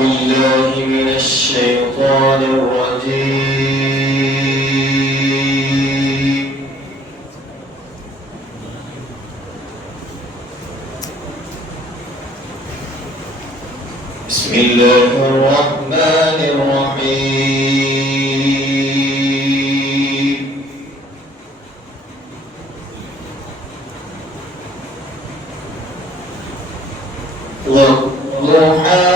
بالله من الشيطان الرجيم. بسم الله الرحمن الرحيم. والضحى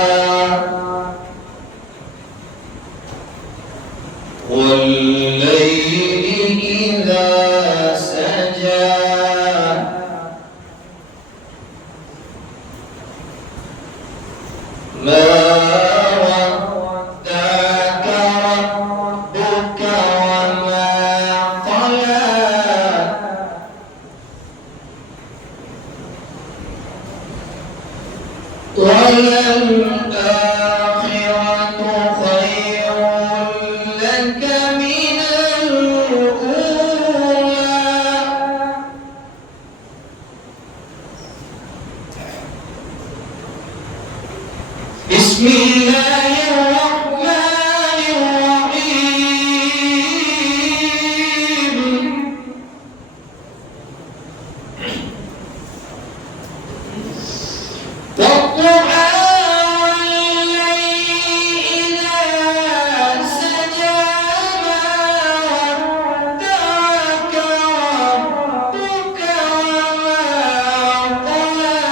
والليل إذا سجى ما ودعك ربك وما قلى وللآخرة خير لك من الأولى. بسم الله الرحمن الرحيم. والضحى والليل إذا سجى ما ودعك ربك وما قلى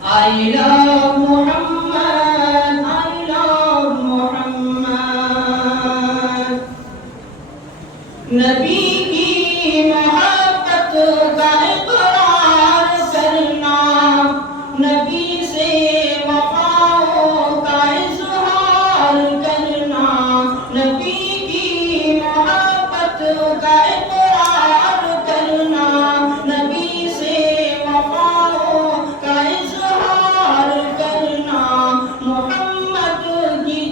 I love Muhammad, I love Muhammad. Nabi ki mohabbat ka iqrar karna, Nabi se wafaon ka izhar karna, Nabi ki mohabbat ka iqrar karna, Nabi se wafaon ka izhar karna, Muhammad ki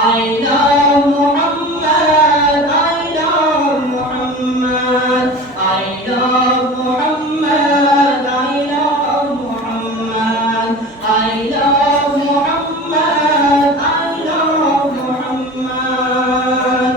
I love Muhammad I love Muhammad I love Muhammad I love Muhammad I love Muhammad I love Muhammad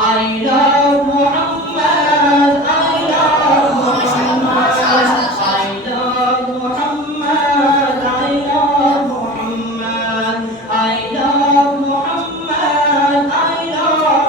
I love Muhammad I love Muhammad I love Muhammad I love Muhammad I love Muhammad I love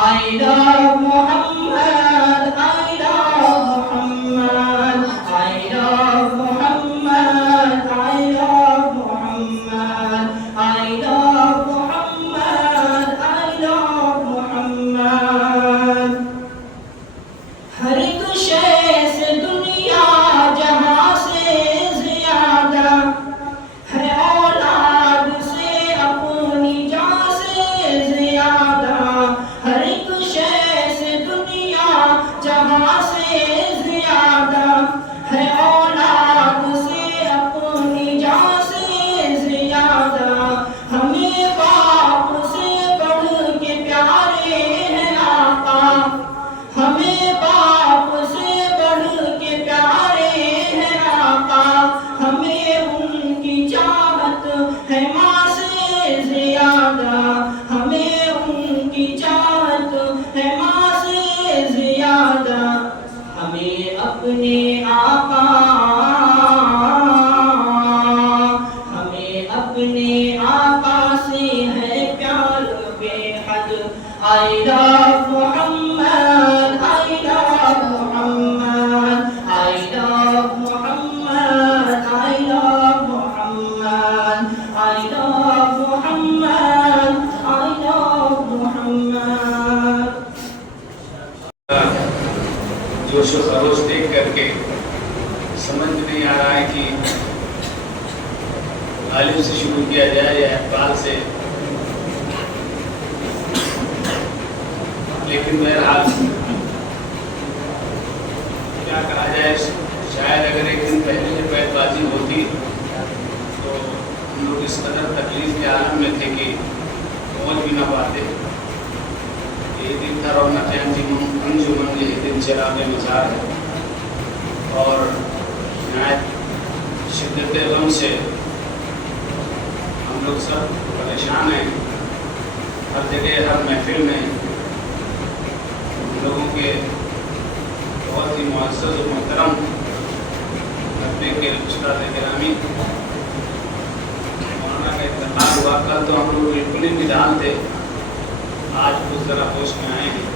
I love Muhammad, I love Muhammad, I love Muhammad, I love Muhammad, I love Muhammad, I love Muhammad. ہر ایک شے سے دنیا جہاں سے زیادہ ہے اولاد سے اپنی جان سے زیادہ. ہر ایک شے سے دنیا جہاں سے زیادہ ہے اولاد سے اپنی جان سے زیادہ. ہمیں باپ سے بڑھ کے پیارے ہیں آقا, ہمیں باپ سے بڑھ کے پیارے ہیں آقا, ہمیں ان کی چاہت ہے ماں سے زیادہ, ہمیں ان کی چاہت ہے ماں سے زیادہ. ہمیں اپنے آقا, ہمیں اپنے آقا سے ہے پیار بے حد. I love Muhammad, I love Muhammad, I love Muhammad, I love Muhammad, I love Muhammad, I love Muhammad. جوش و خروش دیکھ کر کے سمجھ نہیں آ رہا ہے کہ غالب سے شروع کیا جائے یا اقبال سے, لیکن بہرحال کیا کہا جائے, شاید اگر ایک دن پہلے سے بیت بازی ہوتی تو ہم لوگ اس قدر تکلیف کے عالم میں تھے کہ پہنچ بھی نہ پاتے. یہ دن تھا رونق انجمن, یہ دن چراغ مزار ہے, اور نہایت شدت غم سے ہم لوگ سب پریشان ہیں. ہر جگہ ہر محفل میں لوگوں کے بہت ہی معزز و محترم رتبے کے استاد گرامی مولانا کا انتقال ہوا. کل تو ہم لوگ بالکل ہی نڈال تھے, آج کچھ ذرا ہوش میں آئے ہیں.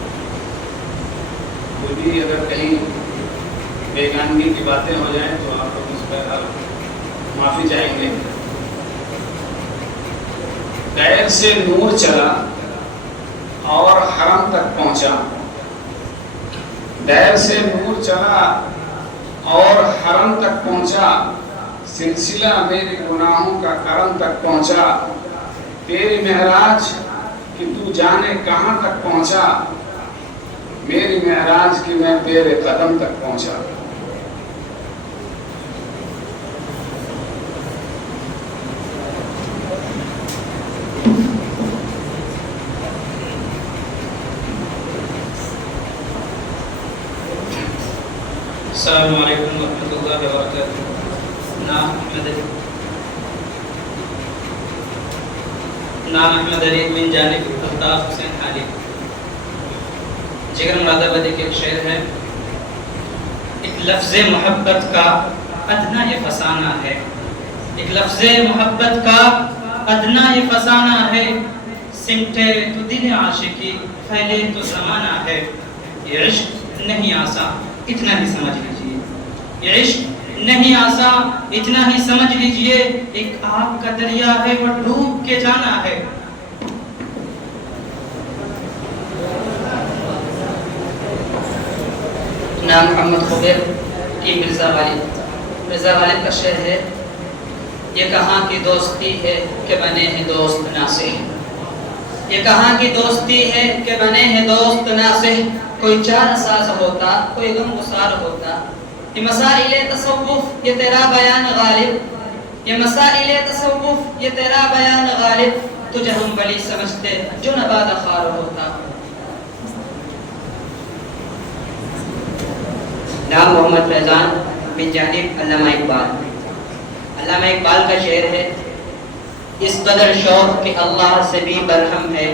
کوئی بھی اگر کہیں بیگانگی کی باتیں ہو جائیں تو آپ لوگ اس پر معافی چاہیں گے. غیر سے نور چلا اور حرم تک پہنچا, دیر سے نور چلا اور حرم تک پہنچا, سلسلہ میرے گناہوں کا کرم تک پہنچا. تیری معراج کہ تو جانے کہاں تک پہنچا, میری معراج کی میں تیرے قدم تک پہنچا. السلام علیکم ورحمۃ اللہ وبرکاتہ. نام احمد علی من جانب الطاف حسین علی. جگر مراد آبادی کے ایک شعر ہے, ایک لفظ محبت کا ادنا یہ فسانہ ہے, ایک لفظ محبت کا ادنا یہ فسانہ ہے, سمٹے تو دل عاشقی پھیلے تو زمانہ ہے. یہ عشق نہیں آسان اتنا ہی سمجھ لیجئے, یہ عشق نہیں آسان اتنا ہی سمجھ لیجئے. ایک آگ کا دریا ہے وہ ڈوب کے جانا ہے. نام محمد خبیر کی مرزا غالب. مرزا غالب کا شعر ہے, یہ کہاں کی دوستی ہے کہ بنے ہیں دوست ناصح, یہ کہاں کی دوستی ہے کہ بنے ہیں دوست ناصح. کوئی چار ساز ہوتا کوئی غم گسار ہوتا. یہ مسائل تصوف یہ تیرا بیان غالب, یہ مسائل تصوف یہ تیرا بیان غالب. تجھے ہم بلی سمجھتے جو نبات خار ہوتا. نام محمد فیضان بن جانب علامہ اقبال. علامہ اقبال کا شعر ہے, اس قدر شوق کہ اللہ سے بھی برہم ہے,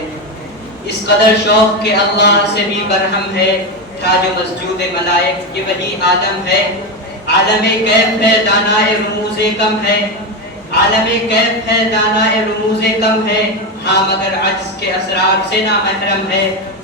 اس قدر شوق کہ اللہ سے بھی برہم ہے. تھا جو مسجود ملائک یہ وہی عالم ہے, عالم کیف ہے دانائے رموز کم ہے, عالم کیف ہے دانائے رموز کم ہے. ہاں مگر عجز کے اسرار سے نا محرم ہے,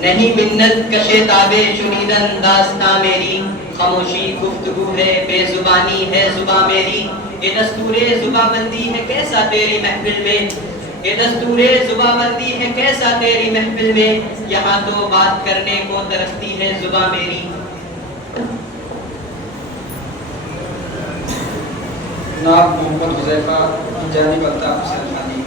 نہیں منت کشے تابے شنیدن داستاں میری، خاموشی گفتگو ہے بے زبانی ہے زباں میری، یہ دستور زباں بندی ہے کیسا تیری محفل میں، یہ دستور زباں بندی ہے کیسا تیری محفل میں، یہاں تو بات کرنے کو ترستی ہے زباں میری۔ نام محمد حذیفہ جانب الطاف حسین خانی۔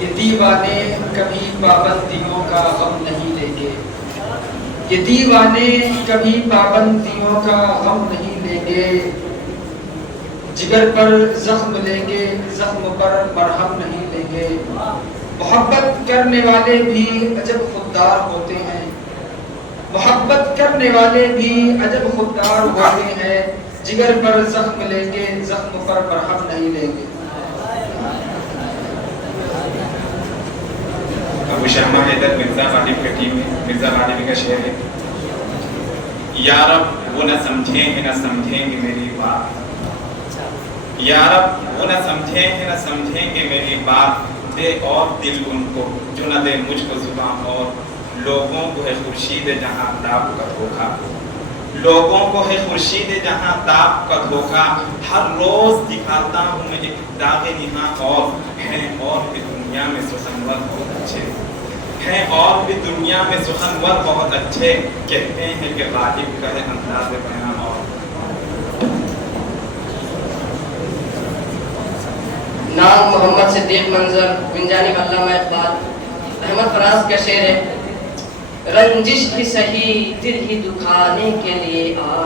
یہ دیوانے کبھی پابندیوں کا غم نہیں لیں گے، یہ دیوانے کبھی پابندیوں کا غم نہیں لیں گے، جگر پر زخم لیں گے زخم پر مرہم نہیں لیں گے، محبت کرنے والے بھی عجب خوددار ہوتے ہیں، محبت کرنے والے بھی عجب خوددار ہوتے ہیں، جگر پر زخم لیں گے زخم پر مرہم نہیں لیں گے۔ ابو شمع حیدر مرزا غالب کی ٹیم میں، مرزا غالب کا شعر ہے، یا رب وہ نہ سمجھیں گے نہ سمجھیں گے میری بات، یا رب وہ نہ سمجھیں گے نہ سمجھیں گے میری بات، دے اور دل ان کو جو نہ دے مجھ کو زبان، اور لوگوں کو ہے خورشید جہاں تاب کا دھوکا، لوگوں کو ہے خورشید جہاں تاب کا دھوکا، ہر روز دکھاتا ہوں میں ایک داغ نہاں، اور ہیں اور بھی دنیا میں سخنور بہت اچھے، ہیں اور بھی دنیا میں سخنور بہت اچھے، کہتے ہیں کہ غالب کا ہے انداز بیان اور نام محمد صدیق منظر من جانب علامہ اقبال۔ احمد فراز کا شعر ہے، رنجش کی سہی دل ہی دکھانے کے لیے آ،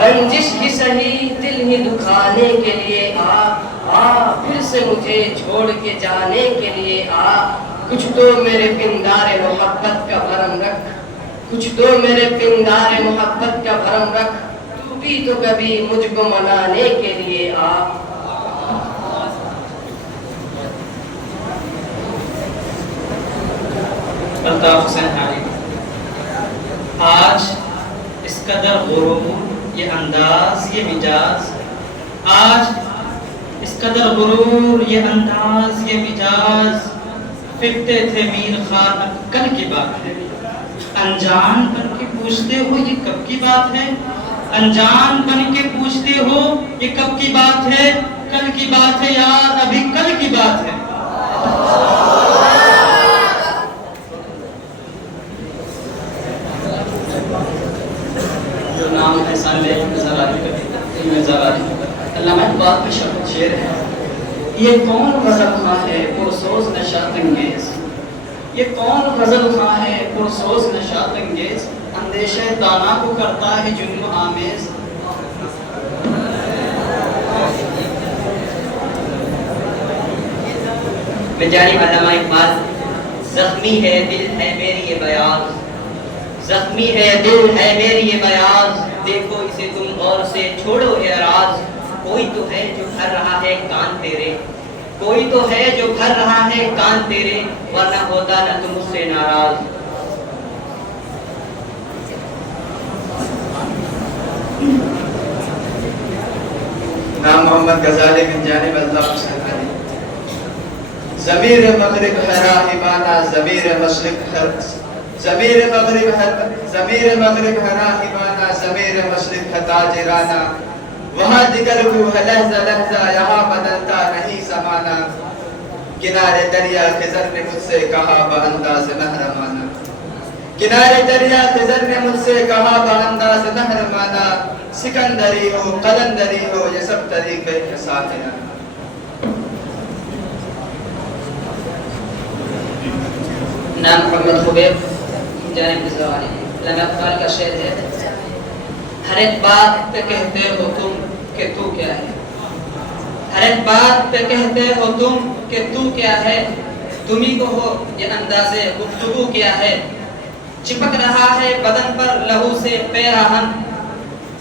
رنجش کی سہی دل ہی دکھانے کے لیے آ، آ پھر سے مجھے چھوڑ کے جانے کے لیے آ، کچھ تو میرے پندار محبت کا بھرم رکھ، کچھ تو میرے پندار محبت کا بھرم رکھ، تو بھی تو کبھی مجھ کو منانے کے لیے آ۔ الطاف حسین خانی۔ آج اس قدر غرور یہ انداز یہ مجاز، آج اس قدر غرور یہ انداز یہ مجاز، پھرتے تھے میر خان اب کل کی بات ہے، انجان بن کے پوچھتے ہو یہ کب کی بات ہے، انجان بن کے پوچھتے ہو یہ کب کی بات ہے، کل کی بات ہے یار ابھی کل کی بات ہے۔ جو نام احسان بے مرزا غالب، علامہ اقبال کا شعر ہے، یہ کون غزل خواں ہے پرسوز نشاط انگیز، یہ کون غزل خواں ہے پرسوز نشاط انگیز، اندیشہ دانا کو کرتا ہے جنون آمیز۔ من جانب علامہ اقبال، زخمی ہے دل ہے میری یہ بیاض، زخمی ہے دل ہے میری یہ بیاض، دیکھو اسے تم اور سے چھوڑو اعراض، کوئی تو ہے جو بھر رہا ہے کان تیرے، کوئی تو ہے جو بھر رہا ہے کان تیرے، ورنہ ہوتا نہ تم اس سے ناراض۔ نام محمد غزالی من جانب الطاف حسین خانی۔ ضمیر مغرب ہے راہبانہ ضمیر مشرق ہے، ضمیر مغرب ہے راہبانہ ضمیر مشرق ہے تاجرانہ، وہاں دیگر کو ہے لحظہ لحظہ یہاں بدلتا نہیں زمانہ، کنارے دریا خضر نے مجھ سے کہا بانداز محرمانہ، کنارے دریا خضر نے مجھ سے کہا بانداز محرمانہ، سکندری ہو قلندری ہو یہ سب طریقے کے ساتھیاں۔ نام محمد خبیب جانب مرزا غالب، علامہ اقبال کا شعر ہے، ہر ایک بات پہ کہتے ہو تم کہ تو کیا ہے، ہر ایک بات پہ کہتے ہو تم کہ تو کیا ہے، تمہیں کو ہو یہ انداز گفتگو کیا ہے، چپک رہا ہے بدن پر لہو سے پیراہن،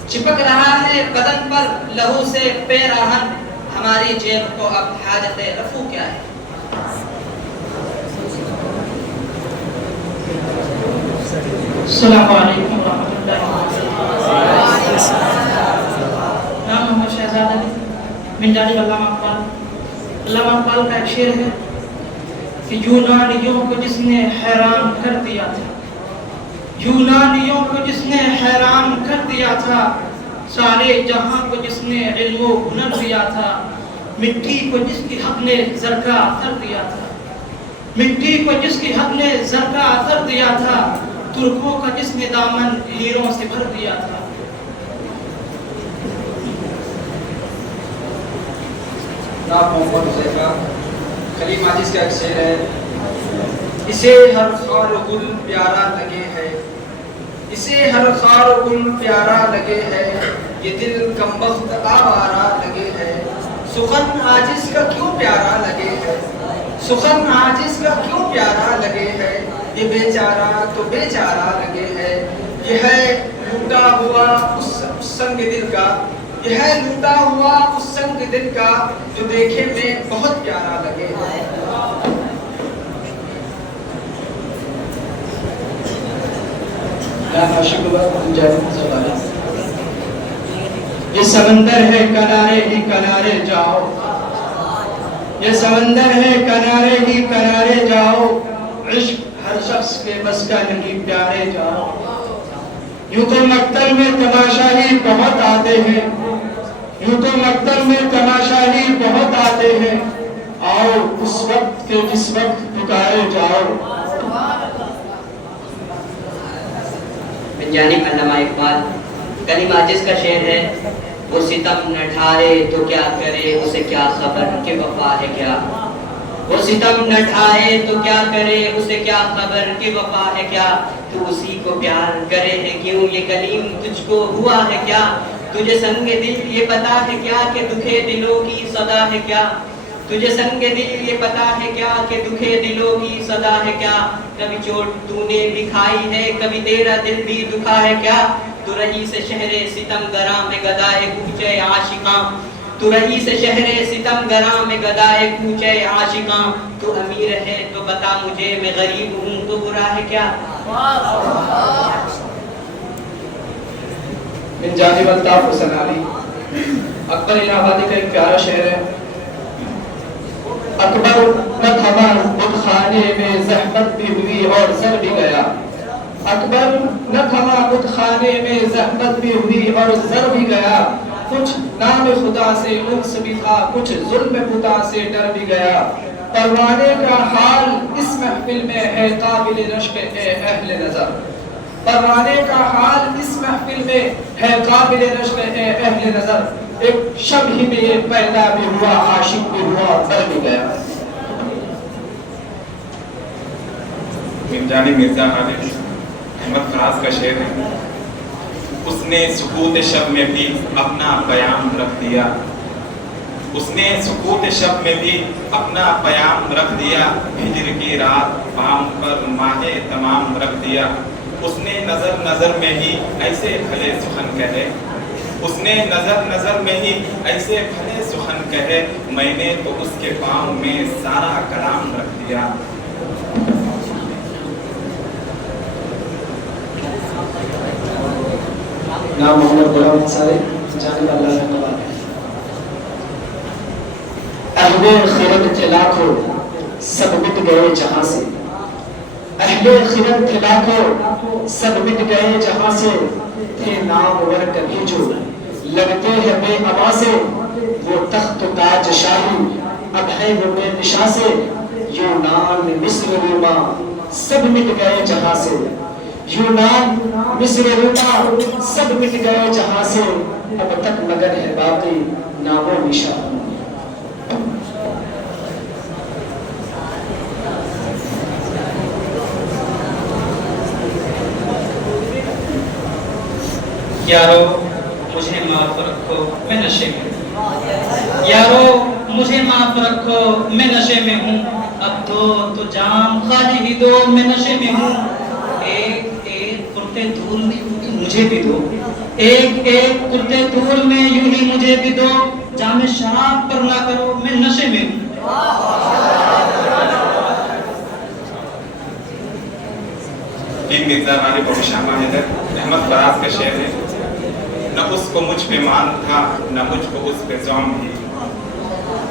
چپک رہا ہے بدن پر لہو سے پیراہن، ہماری جیب کو اب حاجت رفو کیا ہے۔ السلام علیکم ورحمۃ اللہ وبرکاتہ۔ نام محمد شہزاد علی من جانب علامہ اقبال۔ علامہ اقبال کا ایک شعر ہے، کہ یونانیوں کو جس نے حیران کر دیا تھا، یونانیوں کو جس نے حیران کر دیا تھا، سارے جہاں کو جس نے علم و ہنر دیا تھا، مٹی کو جس کی حق نے زر کا عطر دیا تھا، مٹی کو جس کی حق نے زر کا عطر دیا تھا، ترکوں کا جس نے دامن ہیروں سے بھر دیا تھا۔ نام محمد حذیفہ کلیم عاجز کا ایک شعر ہے، اسے ہر خار و گل پیارا لگے ہے، اسے ہر خار و گل پیارا لگے ہے، یہ دل کمبخت آوارہ لگے ہے، سخن عاجز کا کیوں پیارا لگے ہے، سخن عاجز کا کیوں پیارا لگے ہے، یہ بیچارہ تو بیچارہ لگے ہے، یہ ہے لوٹا ہوا اس سنگ دل کا، یہ ہے لوٹا ہوا اس سنگ دل کا، جو دیکھے میں بہت پیارا لگے ہے۔ یہ سمندر ہے کنارے ہی کنارے جاؤ، یہ سمندر ہے کنارے ہی کنارے جاؤ، عشق ہر شخص کے بس کا نہیں پیارے جاؤ، یوں تو مقتل میں تماشا ہی بہت آتے ہیں، یوں تو مقتل میں تماشا ہی بہت آتے ہیں، آؤ اس وقت کے جس وقت پکارے جاؤ۔ من جانب علامہ اقبال کلیم عاجز کا شعر ہے، وہ ستم نہ ڈھارے تو کیا کرے اسے کیا خبر کہ وفا ہے کیا، وہ ستم نہ ڈھائے تو کیا کرے اسے کیا خبر کہ وفا ہے کیا، تو اسی کو پیار کرے ہے کیوں یہ کلیم تجھ کو ہوا ہے کیا، تجھے سنگ دل یہ پتا ہے کیا کہ دکھے دلوں کی صدا ہے کیا، تجھے سنگ دل یہ پتا ہے کیا کہ دکھے دلوں کی صدا ہے کیا، کبھی چوٹ تو نے بھی کھائی ہے کبھی تیرا دل بھی دکھا ہے کیا، تو رہی سے شہر ستم گراں میں گدائے کوچے عاشقاں، تو رہی سے شہر ستم گراں میں گدائے کوچے عاشقاں، تو امیر ہے تو بتا مجھے میں غریب ہوں تو برا ہے کیا۔ من جانب الطاف حسین علی اکبر الہ آبادی کا ایک پیارا شعر ہے، اکبر نہ تھما بت خانے میں زحمت بھی ہوئی اور زر بھی گیا، اکبر نہ تھما بت خانے میں زحمت بھی ہوئی اور زر بھی گیا، کچھ نام خدا سے انس بھی تھا کچھ ظلم خدا سے ڈر بھی گیا، پروانے کا حال اس محفل میں ہے قابل رشک اے اہل نظر، پروانے کا حال اس محفل میں ہے قابل رشک اے اہل نظر، ایک شب ہی میں یہ پیدا بھی ہوا عاشق بھی ہوا مر بھی گیا۔ من جانب مرزا غالب احمد فراز کا شعر ہے، اس نے سکوت شب میں بھی اپنا پیام رکھ دیا، اس نے سکوت شب میں بھی اپنا پیام رکھ دیا، ہجر کی رات پام پر ماہ تمام رکھ دیا، اس نے نظر نظر میں ہی ایسے بھلے سخن کہے، اس نے نظر نظر میں ہی ایسے بھلے سخن کہے، میں نے تو اس کے پاؤں میں سارا کلام رکھ دیا۔ نام محمد غلام انصاری جانب اللہ اقبال۔ اہل خرد تھے لاکھوں سب مٹ گئے جہاں سے، اہل خرد تھے لاکھوں سب مٹ گئے جہاں سے، تھے نامور کبھی جو لگتے ہیں بے ابا سے، وہ تخت و تاج شاہی اب ہے وہ بے نشاں سے، یونان مصر روما سب مٹ گئے جہاں سے، یونان مصر روما سب مٹ گئے جہاں سے، اب تک مگر ہے باقی نام و نشان۔ یارو مجھے معاف رکھو میں نشے میں ہوں، یارو مجھے معاف رکھو میں نشے میں ہوں، اب تو جام خالی ہی دو میں نشے میں ہوں، ایک ایک کرتے دھول میں مجھے بھی دو، ایک ایک کرتے دھول میں یوں ہی مجھے بھی دو، جام شراب پر نہ کرو میں نشے میں ہوں۔ پیر مرزا غالب اور شامہ حیدر احمد فراز کا شعر ہے، نہ اس کو مجھ پہ مان تھا نہ مجھ کو اس پہ زوم ہی،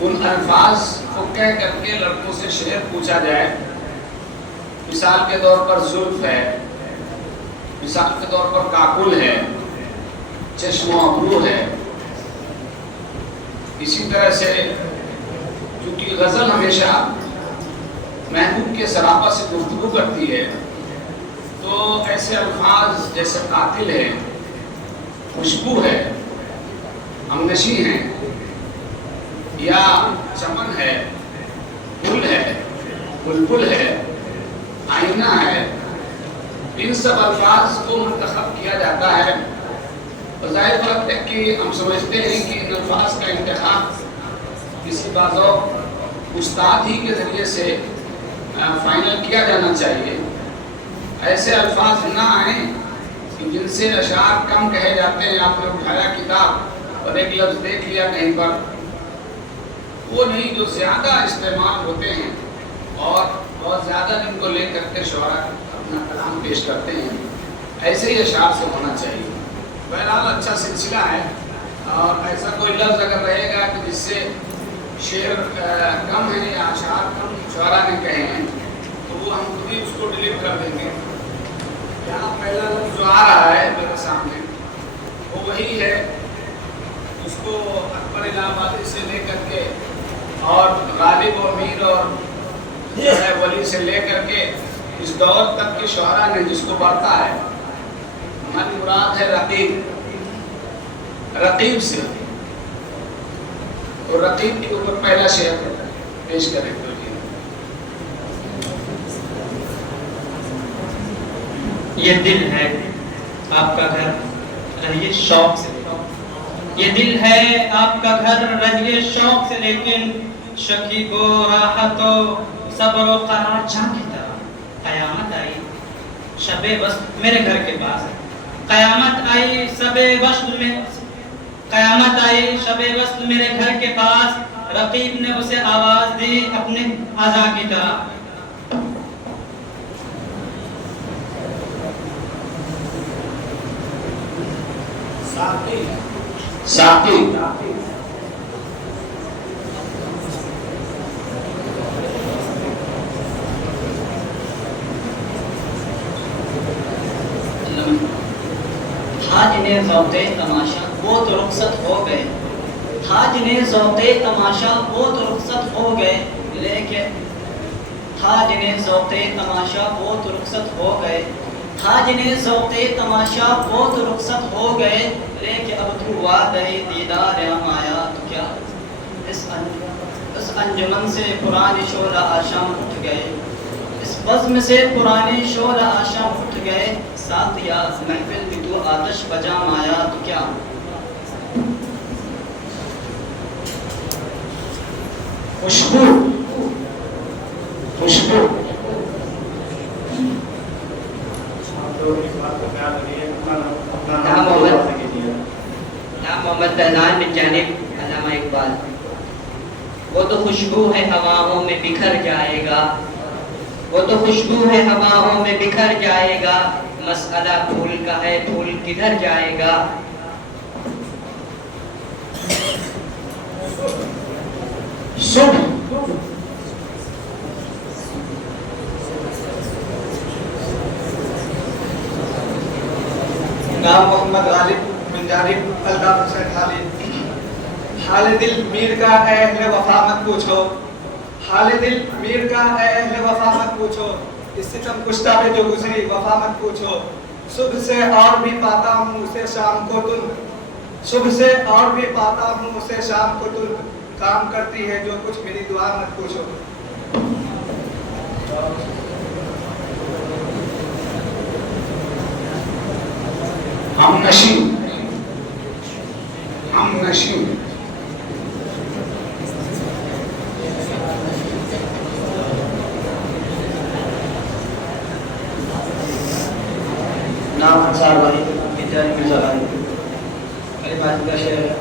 ان الفاظ کو کہہ کر کے لڑکوں سے شعر پوچھا جائے، مثال کے طور پر زلف ہے، مثال کے طور پر کاکل ہے، چشم و ابرو ہے. اسی طرح سے چونکہ غزل ہمیشہ محبوب کے سراپا سے گفتگو کرتی ہے، تو ایسے الفاظ جیسے قاتل ہے، خوشبو ہے، ہمنشی ہیں، یا چمن ہے، پھول ہے، بلبل ہے، آئینہ ہے، ان سب الفاظ کو منتخب کیا جاتا ہے. ظاہر بات ہے کہ ہم سمجھتے ہیں کہ ان الفاظ کا انتخاب کسی بازو استاد ہی کے ذریعے سے فائنل کیا جانا چاہیے. ایسے الفاظ نہ آئیں کہ جن سے اشعار کم کہے جاتے ہیں. آپ نے اٹھایا کتاب اور ایک لفظ دیکھ لیا کہیں پر، وہ نہیں جو زیادہ استعمال ہوتے ہیں اور بہت زیادہ جن کو لے کر کے شعراء اپنا کلام پیش کرتے ہیں. ایسے ہی اشعار سے ہونا چاہیے. بہرحال اچھا سلسلہ ہے، اور ایسا کوئی لفظ اگر رہے گا کہ جس سے شعر کم ہے یا اشعار کم شعراء نے کہے ہیں، تو وہ ہم خود ہی اس کو ڈیلیٹ کر دیں گے. یہاں پہلا لفظ جو آ رہا ہے میرے سامنے وہ وہی ہے، اس کو اکبر الہ آبادی سے لے کر کے اور غالب و میر اور ولی سے لے کر کے اس دور تک کے شعراء نے جس کو پڑھتا ہے. ہماری مراد ہے رقیب، رقیب سے. اور رقیب کے اوپر پہلا شعر پیش کریں تو یہ دل ہے آپ کا گھر رہیے شوق سے، یہ دل ہے آپ کا گھر رہیے شوق سے، لیکن شکیب و راحت و صبر و قرار جہاں کی طرح قیامت آئی شب وصل میرے گھر کے پاس. قیامت آئی شب وصل میں، قیامت آئی شب وصل میرے گھر کے پاس. رقیب نے اسے آواز دی اپنے اعضا کی طرح. ساقی تھا جنہیں ذوق تماشا وہ تو رخصت ہو گئے، تھا جنہیں ذوق تماشا وہ تو رخصت ہو گئے، لیکن تھا جنہیں ذوق تماشا وہ تو رخصت ہو گئے، تھا جنہیں ذوق تماشا وہ تو رخصت ہو گئے، لیکن اب تو وعدہ دیدار ہم آیا تو کیا. اس انجمن سے پرانے شعلہ آشام اٹھ گئے، اس بزم سے پرانے شعلہ آشام اٹھ گئے. ساتھ یا محفل میں تو آتش بجام آیا تو کیا. خوشبو خوشبو نام محمد فیضان بن جانب علامہ اقبال. وہ تو خوشبو ہے ہواؤں میں بکھر جائے گا، وہ تو خوشبو ہے ہواؤں میں بکھر جائے گا، مسئلہ پھول کا ہے پھول کدھر جائے گا. صبح نام محمد غالب بن جانب الطاف حسین خالد. حال دل میر کا اے اہل وفا مت پوچھو، حال دل میر کا اے اہل وفا مت پوچھو، اس ستم کشتہ پہ جو گزری وفا مت پوچھو. صبح سے اور بھی پاتا ہوں اسے شام کو تم، صبح سے اور بھی پاتا ہوں اسے شام کو تم، کام کرتی ہے جو کچھ میری دعا مت پوچھو. ہم نشیں، ہم نشیں. نام انصار بھائی انتظاری مرزا بھائی. میری بات کا شعر ہے.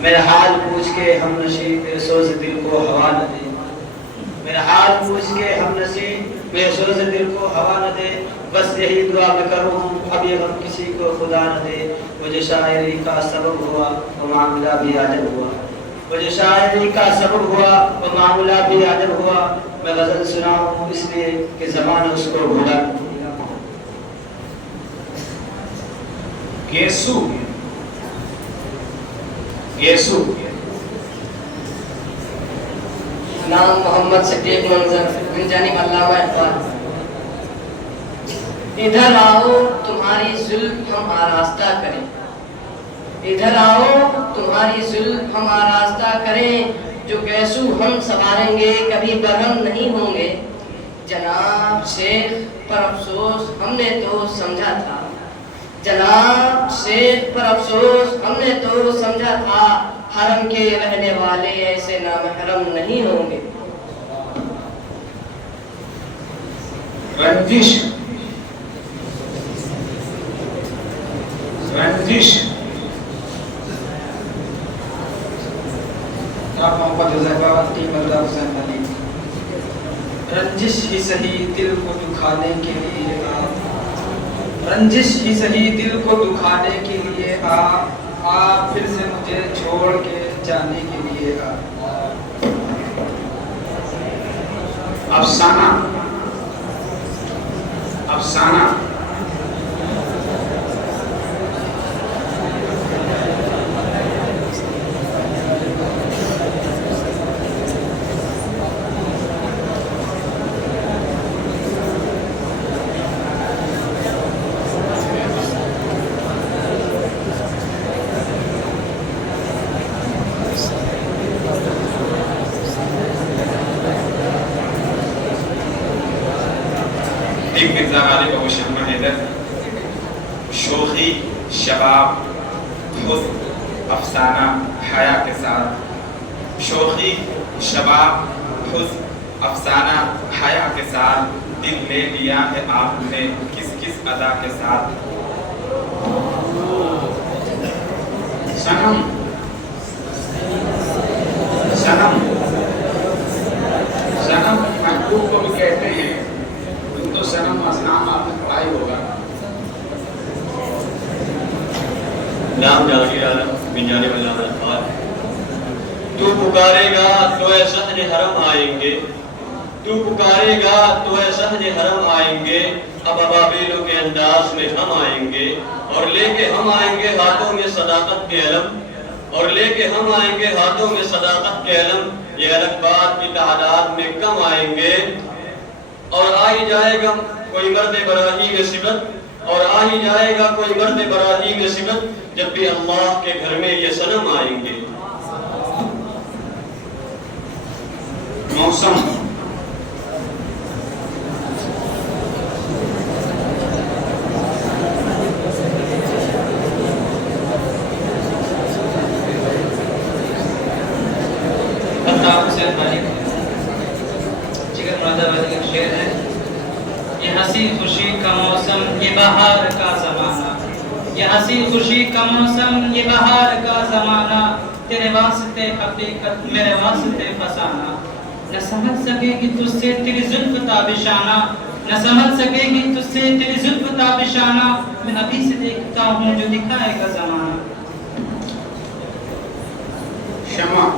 میرا حال پوچھ کے ہم نشیں میرے سوز دل کو ہوا نہ دے، میرا حال پوچھ کے ہم نشیں میرے سوز دل کو ہوا نہ دے. بس یہی دعا میں کروں اب یہ غم کسی کو خدا نہ دے. مجھے شاعری کا سبب ہوا وہ معاملہ بھی عجب ہوا، مجھے شاعری کا سبب ہوا وہ معمولات بھی عجب ہوا میں غزل سناؤں اس لیے کہ زمانہ اس کو بھولا گیسو گیسو نام محمد صدیق منظر من جانب علامہ اقبال ادھر آؤ تمہاری زلف ہم آراستہ کریں ادھر آؤ تمہاری زلف ہم آراستہ کریں جو گیسو ہم سنواریں گے کبھی برہم نہیں ہوں گے جناب شیخ پر افسوس ہم نے تو سمجھا تھا جناب شیخ پر افسوس ہم نے تو سمجھا تھا حرم کے رہنے والے ایسے نامحرم نہیں ہوں گے رنجش رنجش محمد حذیفہ ٹی مرزا حسین علی رنجش ہی صحیح دل کو دکھانے کے لیے رنجش ہی صحیح دل کو دکھانے کے لیے آ پھر سے مجھے چھوڑ کے جانے کے لیے افسانہ افسانہ مرزا غالب ابو شمع حیدر شوخی شباب حسن افسانہ حیا کے ساتھ شوخی شباب حسن افسانہ حیا کے ساتھ دل لے لیا ہے آپ نے کس کس ادا کے ساتھ سنم سنم سنم محبوب کو بھی کہتے ہیں تو سنم اسلام آپ نے پڑھائی ہوگا نام جہانگیر عالم بن جانب علامہ اقبال تو پکارے گا تو اے صحن حرم آئیں گے تو پکارے گا تو اے صحن حرم آئیں گے اب ابابیلوں کے انداز میں ہم آئیں گے اور لے کے ہم آئیں گے ہاتھوں میں صداقت کے علم اور لے کے ہم آئیں گے ہاتھوں میں صداقت کے علم یہ الگ بات کی تعداد میں کم آئیں گے اور آ ہی جائے گا کوئی مرد براہیم صفت اور آ ہی جائے گا کوئی مرد براہیم صفت جب بھی اللہ کے گھر میں یہ صنم آئیں گے موسم یہ ہنسی خوشی کا موسم یہ بہار کا زمانہ یہ ہنسی خوشی کا موسم یہ بہار کا زمانہ تیرے واسطے حقیقت میرے واسطے فسانہ نہ سمجھ سکے گی تجھ سے تیری زلف تابشانہ نہ سمجھ سکے گی تجھ سے تیری زلف تابشانہ میں ابھی سے دیکھتا ہوں جو دکھائے گا زمانہ شمع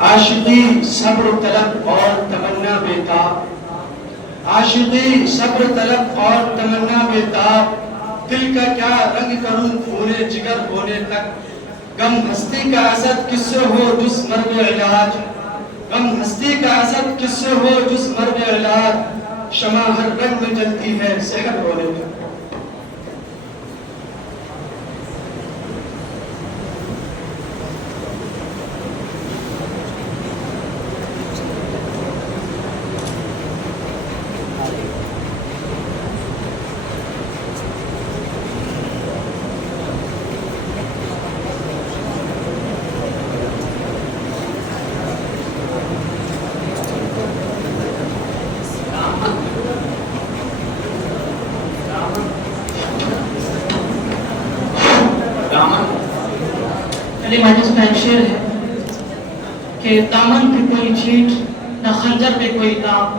عاشقی صبر طلب اور تمنا بیتاب عاشقی صبر طلب اور تمنا بیتاب دل کا کیا رنگ کروں پورے جگر ہونے تک غم ہستی کا اسد کس سے ہو جس مرد علاج غم ہستی کا اسد کس سے ہو جس مرد علاج شمع ہر رنگ میں جلتی ہے سحر ہونے تک شعر ہے کہ دامن پہ کوئی چھیٹ نہ خنجر پہ کوئی داغ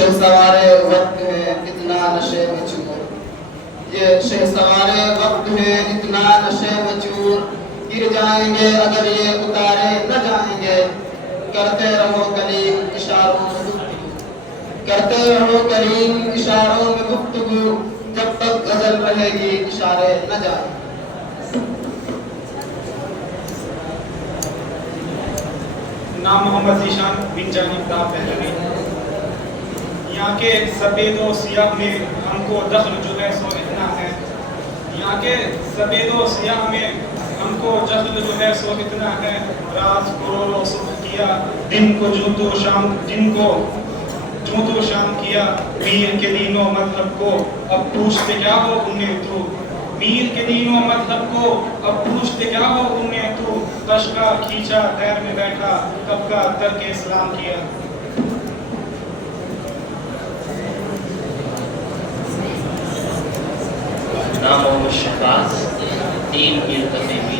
شہسوار وقت ہے اتنا نشے میں چور، یہ شہسوار وقت ہے اتنا نشے میں چور، گر جائیں گے اگر یہ اتارے نہ جائیں گے، کرتے رہو کلیم اشاروں میں گفتگو، کرتے رہو کلیم اشاروں میں گفتگو، جب تک غزل رہے گی اشارے نہ جائیں گے۔ نام محمد ذیشان بن جانب دا پہلوی۔ یہاں کے سفید و سیاہ میں ہم کو دخل جو ہے سو اتنا ہے، یہاں کے سفید و سیاہ میں ہم کو دخل جو ہے سو اتنا ہے، رات کو رو صبح کیا، دن کو جو تو شام، دن کو جو تو شام کیا، میر کے دین و مذہب کو اب پوچھتے کیا ہو تم نے تو، میر کے دین و مذہب کو اب پوچھتے کیا ہو تم نے تو، تشکا کھینچا دیر میں بیٹھا کب کا ترک اسلام کیا۔ نام محمد شہباز، 3 میل تقریبی۔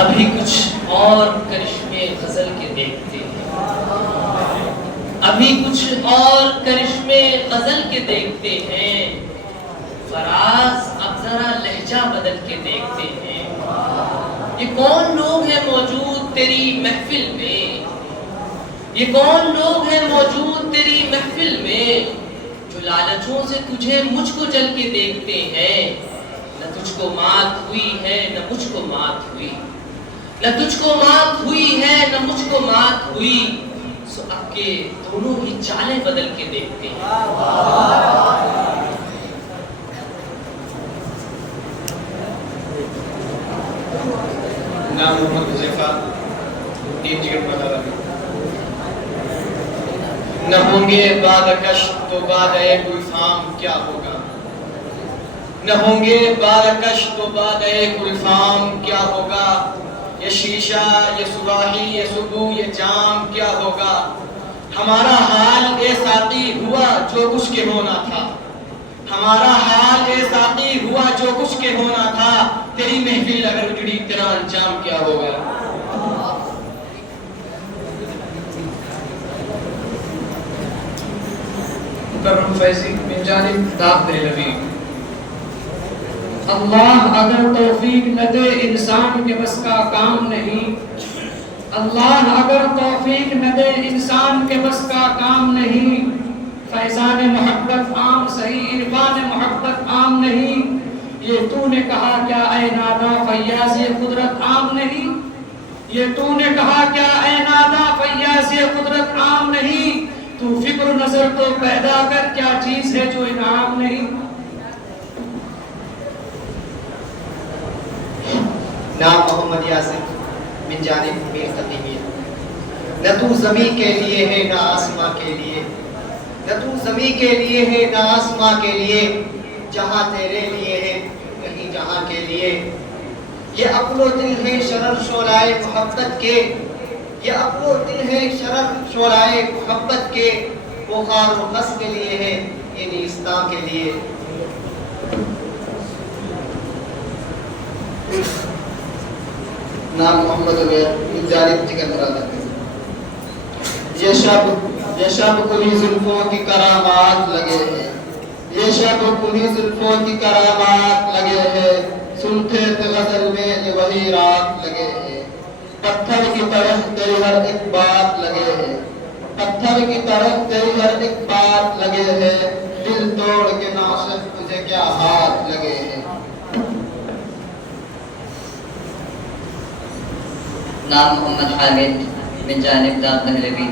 ابھی کچھ اور کرشمے غزل کے دیکھتے ہیں، ابھی کچھ اور کرشمے غزل کے دیکھتے ہیں، فراز اب ذرا لہجہ بدل کے دیکھتے ہیں۔ یہ کون لوگ ہیں موجود تیری محفل میں، یہ کون لوگ ہیں موجود تیری محفل میں، جو لالچوں سے تجھے مجھ کو جل کے دیکھتے ہیں، نہ تجھ کو مات ہوئی ہے نہ مجھ کو مات ہوئی، نہ تجھ کو مات ہوئی ہے نہ مجھ کو مات ہوئی، سو اب کے دونوں ہی چالیں بدل کے دیکھتے ہیں۔ نام محمد حذیفہ، 3 جگہ پڑھا۔ نہ ہوں گے بادکش تو بادئے گلفام کیا ہوگا، نہ ہوں گے بادکش تو بادئے گلفام کیا ہوگا، یہ شیشہ یہ سراحی یہ صبح یہ جام کیا ہوگا، ہمارا حال اے ساقی ہوا جو کچھ کے ہونا تھا، ہمارا حال اے ساقی ہوا جو کچھ کے ہونا تھا، تیری محفل اگر اجڑی تیرا انجام کیا ہوگا۔ مکرم فیضی بن جانب داغ دہلوی۔ اللہ اگر توفیق نہ دے انسان کے بس کا کام نہیں، اللہ اگر توفیق نہ دے انسان کے بس کا کام نہیں، فیضان محبت عام صحیح عرفان محبت عام نہیں، یہ تو نے کہا کیا اے نادا فیاض قدرت عام نہیں، یہ تو نے کہا کیا اے نادا فیاض قدرت عام نہیں، تو فکر نظر تو پیدا کر کیا چیز ہے جو انعام نہیں۔ نام محمد یاسر من جانب میر تقیمیہ۔ نہ تو زمین کے لیے ہے نہ آسماں کے لیے، نہ تو زمین کے لیے ہے نہ آسماں کے لیے، جہاں تیرے لیے ہے کہیں جہاں کے لیے، یہ عقل و دل ہے شرر شعلائے محبت کے، یہ عقل و دل ہے شرر شعلائے محبت کے، وہ خار و خس کے لیے ہے یہ نیستاں کے لیے۔ نام محمد عبیر من جانب جگر مرادہ۔ یہ شب کنی زلفوں کی کرامات لگے ہیں، یہ شب کنی زلفوں کی کرامات لگے ہیں، سنتے تھے غزل میں یہ وہی رات لگے ہیں، پتھر کی طرح تیری ہر ایک بات لگے ہیں، پتھر کی طرح تیری ہر ایک بات لگے ہیں، دل توڑ کے ناصف تجھے کیا ہاتھ لگے ہیں۔ نام محمد حامد بن جانب داغ دہلوی۔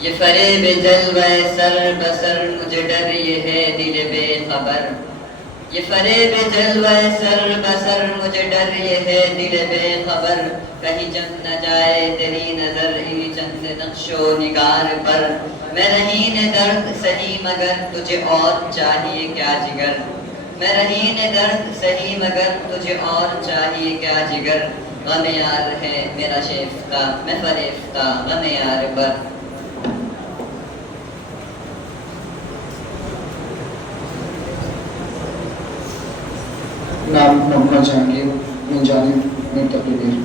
یہ فریب جلوہ سر بسر مجھے ڈر یہ ہے دل بے خبر، یہ فریب جلوہ سر بسر مجھے ڈر یہ ہے دل بے خبر، کہیں جم نہ جائے تیری نظر ان چند نقش و نگار پر، میں رہین درد سہی مگر تجھے اور چاہیے کیا جگر، میں رہین درد سہی مگر تجھے اور چاہیے کیا جگر، غم یار ہے میرا شیفتہ میں فریفتہ غم یار پر۔ نام محمد جہانگیر من جانب من تقریر۔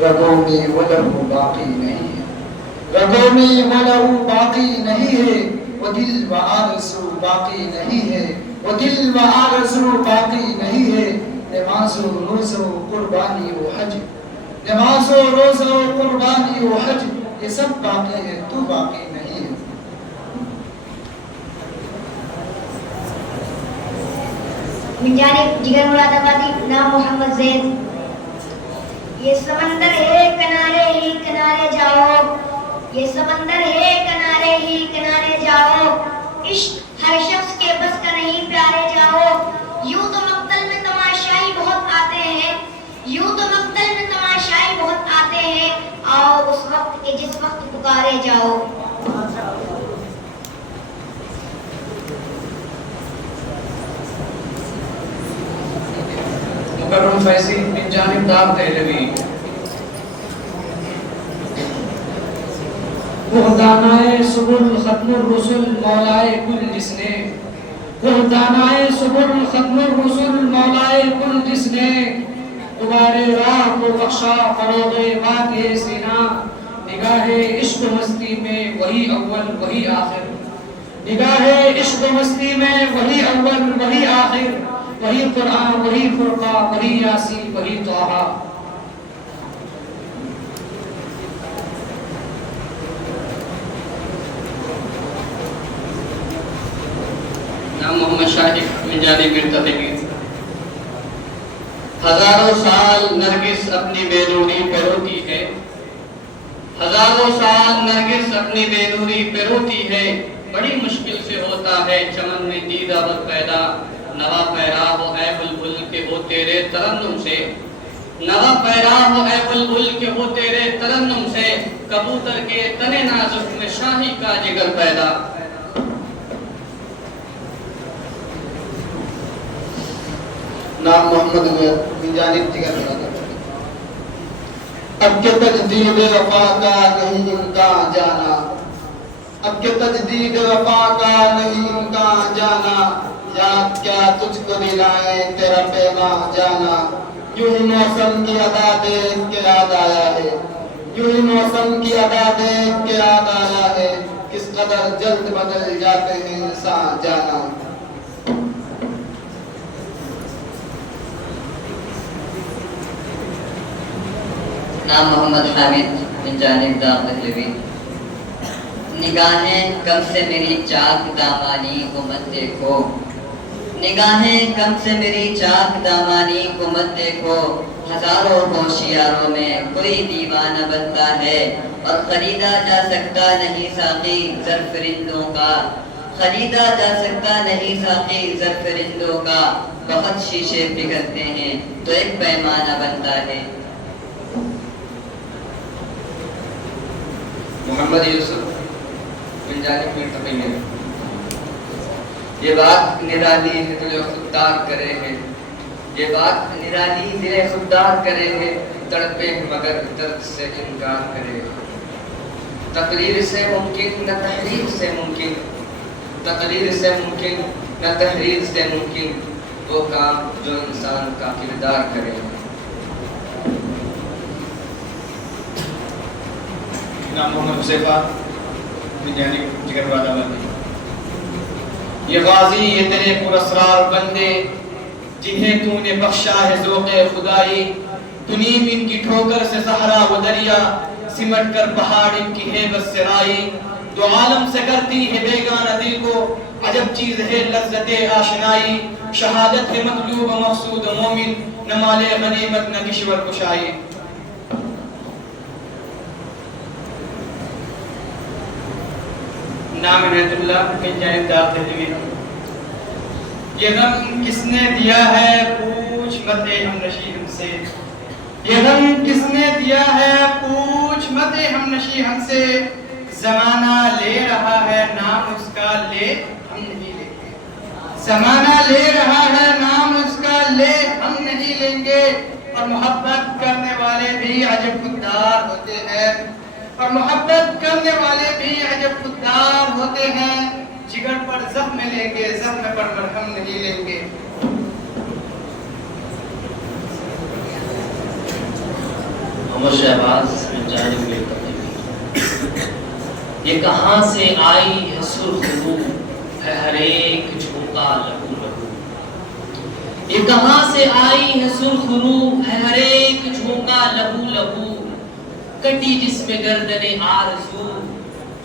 رگوں میں وہ لہو باقی نہیں ہے، رگوں میں وہ لہو باقی نہیں ہے، وہ دل و آرزو باقی نہیں ہے، وہ دل و آرزو باقی نہیں ہے۔ نماز و روز و قربانی و حج، نماز و روز و قربانی و حج، یہ سب باقی ہے، تو باقی نہیں ہے۔ من جانب جگر مراد آبادی، نام محمد زید۔ یہ سمندر ہے کنارے ہی کنارے جاؤ، یہ سمندر ہے کنارے ہی کنارے جاؤ، عشق ہر شخص کے بس کا نہیں پیارے جاؤ۔ یوں تو مقتل میں تماشائی بہت آتے ہیں، یوں تو مقتل میں تماشائی بہت آتے ہیں، آؤ اس وقت کے جس وقت پکارے جاؤ۔ مکرم فیضی من جانب دار دہلوی۔ وہ دانائے سبل ختم الرسل مولائے کل جس نے، وہ دانائے سبل ختم الرسل مولائے کل جس نے، غبارِ راہ کو بخشا فروغ واقع سینہ، نگاہ عشق و مستی میں وہی اول وہی آخر، نگاہ عشق و مستی میں وہی اول وہی آخر، وہی قرآن وہی فرقہ وہی یاسین وہی طٰہٰ۔ نام محمد شاہد من جانب مرتضی۔ ہزاروں سال نرگس اپنی بے نوری پہ روتی ہے، ہزاروں سال نرگس اپنی بے نوری پہ روتی ہے، بڑی مشکل سے ہوتا ہے چمن میں دیدہ بد پیدا، نوا پیرا ہو اے بلبل کہ ہو تیرے ترنم سے، نوا پیرا ہو اے بلبل کہ ہو تیرے ترنم سے، کبوتر کے تنے نازک میں شاہی کا جگر پیدا۔ نام محمد من جانب جگر مراد آبادی۔ اب کہ تجدید وفا کا نہیں امکان جانا، اب کہ تجدید وفا کا نہیں امکان جانا، یاد کیا تجھ کو دلائیں تیرا پیغام جانا، یوں ہی موسم کی ادا دیکھ کے یاد آیا ہے، یوں ہی موسم کی ادا دیکھ کے یاد آیا ہے، کس قدر جلد بدل جاتے ہیں انسان جانا۔ نام محمد حامد من جانب دار دہلوی۔ نگاہیں کم سے میری چاک دامانی کو مت دیکھو، نگاہیں کم سے میری چاک دامانی کو مت دیکھو، ہزاروں ہوشیاروں میں کوئی دیوانہ بنتا ہے، اور خریدا جا سکتا نہیں ساقی زر فرندوں کا، خریدا جا سکتا نہیں ساقی زر فرندوں کا، بہت شیشے پگھلتے ہیں تو ایک پیمانہ بنتا ہے۔ محمد یوسف من جانب مرتضی۔ یہ بات نرالی ہے دل خوددار کرے ہے، یہ بات نرالی دل خوددار کرے ہے، تڑپے ہیں مگر درد سے انکار کرے۔ تقریر سے ممکن نہ تحریر سے ممکن، تقریر سے ممکن نہ تحریر سے ممکن، وہ کام جو انسان کا کردار کرے۔ نام محمد حذیفہ من جانب جگر مراد آبادی۔ یہ غازی یہ تیرے پراسرار بندے، جنہیں تو نے بخشا ہے ذوق خدائی، تنیم ان کی ٹھوکر سے صحرا و دریا، سمٹ کر پہاڑ ان کی ہے بس سرائی، دو عالم سے کرتی ہے بیگانہ دل کو، عجب چیز ہے لذت آشنائی، شہادت ہے مطلوب مقصود مومن، نہ مال غنیمت نہ کشور کشائی۔ نام عنایت اللہ من جانب دار دہلوی۔ یہ غم کس نے دیا ہے پوچھ مت ہم نشی ہم سے، یہ غم کس نے دیا ہے پوچھ مت ہم نشی ہم سے، زمانہ لے رہا ہے نام اس کا لے ہم نہیں لیں گے، زمانہ لے رہا ہے نام اس کا لے ہم نہیں لیں گے، اور محبت کرنے والے بھی عجب خوددار ہوتے ہیں، اور محبت کرنے والے بھی عجب خوددار ہوتے ہیں، جگر پر زخم لیں گے زخم پر مرہم نہیں لیں گے۔ محمد شہباز بن جانب یہ کہاں سے آئی ہے سرخ رو ہے ہر ایک جھونکا لہو لہو، یہ کہاں سے آئی ہے سرخ رو ہے ہر ایک جھونکا لہو لہو، کٹی جس میں گردن آرزو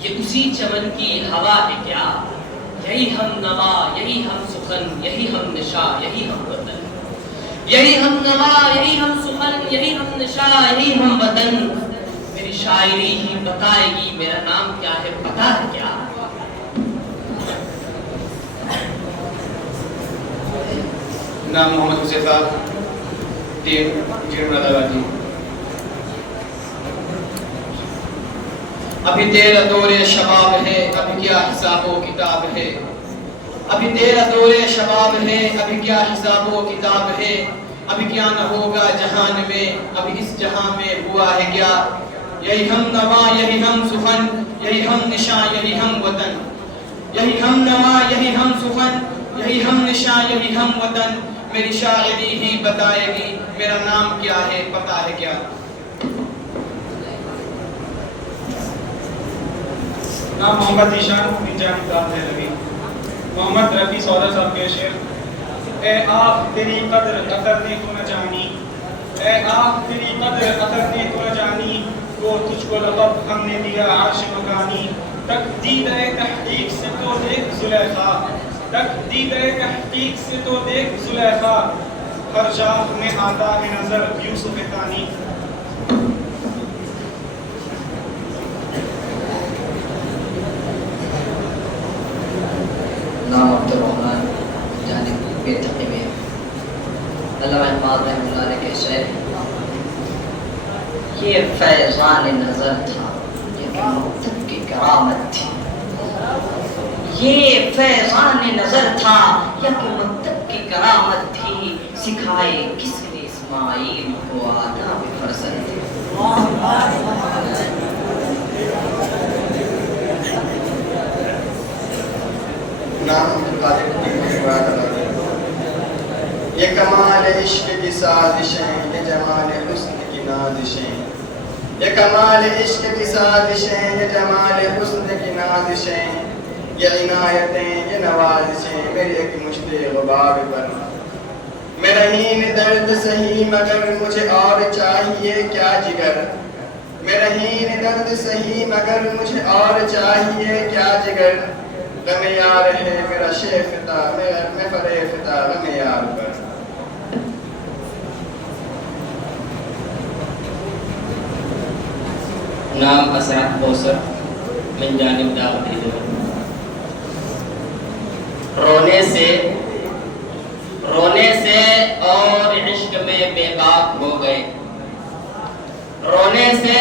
یہ اسی چمن کی ہوا ہے کیا، یہی ہم نوا یہی ہم سخن یہی ہم نشا یہی ہم وطن، یہی ہم نوا یہی ہم سخن یہی ہم نشا یہی ہم وطن، میری شاعری ہی بتائے گی میرا نام کیا ہے پتا ہے کیا۔ نام محمد حذیفہ ٹیم جیڑ مرادآبادی۔ ابھی تیرا دور شباب ہے ابھی کیا حساب و کتاب ہے، ابھی تیرا دور شباب ہے ابھی کیا حساب و کتاب ہے، ابھی کیا نہ ہوگا جہان میں ابھی اس جہاں میں ہوا ہے کیا، یہی ہم نوا یہی ہم سخن یہی ہم نشاں یہی ہم وطن، یہی ہم نوا یہی ہم سخن یہی ہم نشاں یہی ہم وطن، میری شاعری ہی بتائے گی میرا نام کیا ہے پتا ہے کیا۔ نام محمد ایشان بن جانب دار دہلوی۔ محمد رفیع سودہ صاحب کے شعر، اے آہ تیری قدر قطر نے تو نہ جانی، اے آہ تیری قدر قطر نے تو نہ جانی، وہ تجھ کو لقب ہم نے دیا عرش مکانی، تقدید تحقیق سے تو دیکھ زلیخا، تقدید تحقیق سے تو دیکھ زلیخا، ہر شاخ میں آتا ہے نظر یوسف ثانی۔ نام عبد الرحمن جانب بے تقیبے۔ علامہ اقبال رحمۃ اللہ علیہ کے شعر، یہ فیضان نظر تھا یہ مکتب کی کرامت تھی، یہ فیضان نظر تھا یا کہ مکتب کی کرامت تھی، سکھائے کس نے اسماعیل کو آداب فرزند تھی۔ نام عبدالقادر کی مراد، یہ کمال عشق کی سازشیں یہ جمال حسن کی نازشیں، یہ کمال عشق کی سازشیں یہ جمال حسن کی نازشیں، یہ عنایتیں یہ نوازشیں میرے ایک مشت غبار پر، میں رہین درد سہی مگر مجھے اور چاہیے کیا جگر، میں رہین درد سہی مگر مجھے اور چاہیے کیا جگر، غم یار ہے میرا شیفتہ میں فریفتہ غم یار پر۔ نام اسعد کوثر من جانب دعوت ہدایت۔ رونے سے اور عشق میں بے باک ہو گئے، رونے سے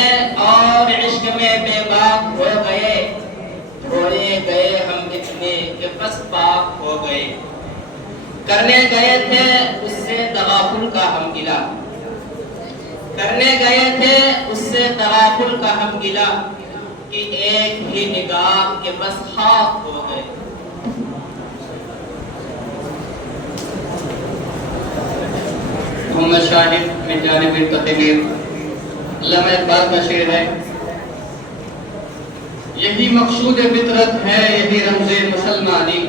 اور عشق میں بے باک ہو گئے، رونے گئے ہم اتنے کہ بس پاک ہو گئے، کرنے گئے تھے اس سے تغافل کا ہم گلا، کرنے گئے تھے اس سے تغافل کا ہم گلا، کہ ایک ہی نگاہ کے بس خاک ہو گئے۔ محمد شاہد من جانب التقدیر۔ علامہ اقبال کا شعر ہے، یہی مقصود فطرت ہے یہی رمز مسلمانی،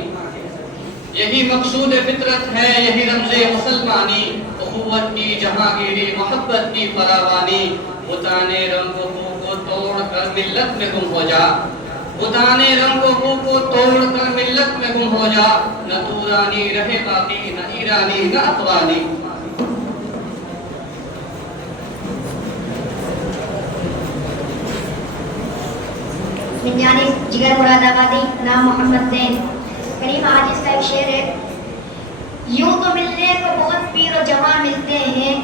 یہی مقصود فطرت ہے یہی رمز مسلمانی، اخوت کی جہانگیری محبت کی فراوانی، بتانے رنگ و بو کو توڑ کر ملت میں گم ہو جا، بتانے رنگ و بو کو توڑ کر ملت میں گم ہو جا، نہ تورانی رہے باقی نہ ایرانی نہ افغانی۔ من جانب جگر مراد آبادی، نام محمد زین۔ کریم عاجز کا ایک شعر ہے، یوں تو ملنے کو بہت پیر و جوان ملتے ہیں،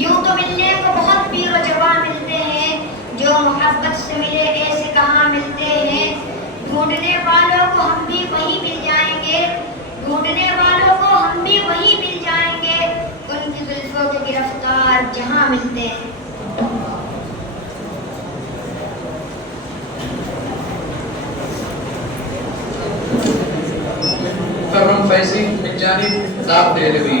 یوں تو ملنے کو بہت پیر و جوان ملتے ہیں، جو محبت سے ملے ایسے کہاں ملتے ہیں، ڈھونڈنے والوں کو ہم بھی وہیں مل جائیں گے، ڈھونڈنے والوں کو ہم بھی وہیں مل جائیں گے، ان کی زلفوں کے گرفتار جہاں ملتے ہیں۔ کرم فیضی من جانب دار دہلوی۔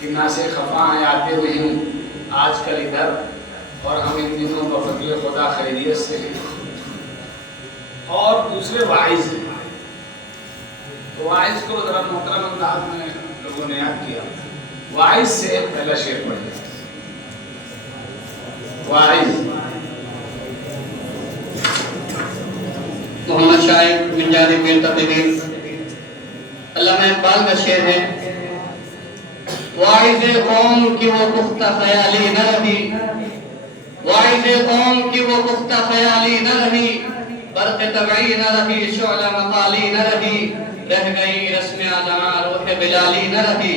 کہ نہ سے خفا ہیں آتے ہوئے ہیں آج کل ادھر، اور ہم ان دنوں بفضل خدا خیریت سے ہیں، اور دوسرے واعظ ہیں۔ تو واعظ کو ذرا محترم انداز میں لوگوں نے یاد کیا، واعظ سے پہلا شعر پڑھیں۔ واعظ محمد شاہد من جانب میر تقدیر۔ علامہ اقبال کا شعر ہے، واعظ قوم کی وہ پختہ خیالی نہ رہی، واعظ قوم کی وہ پختہ خیالی نہ رہی، برق طبعی نہ رہی، شعلہ مقالی نہ رہی، رہ گئی رسم اذاں روح بلالی نہ رہی،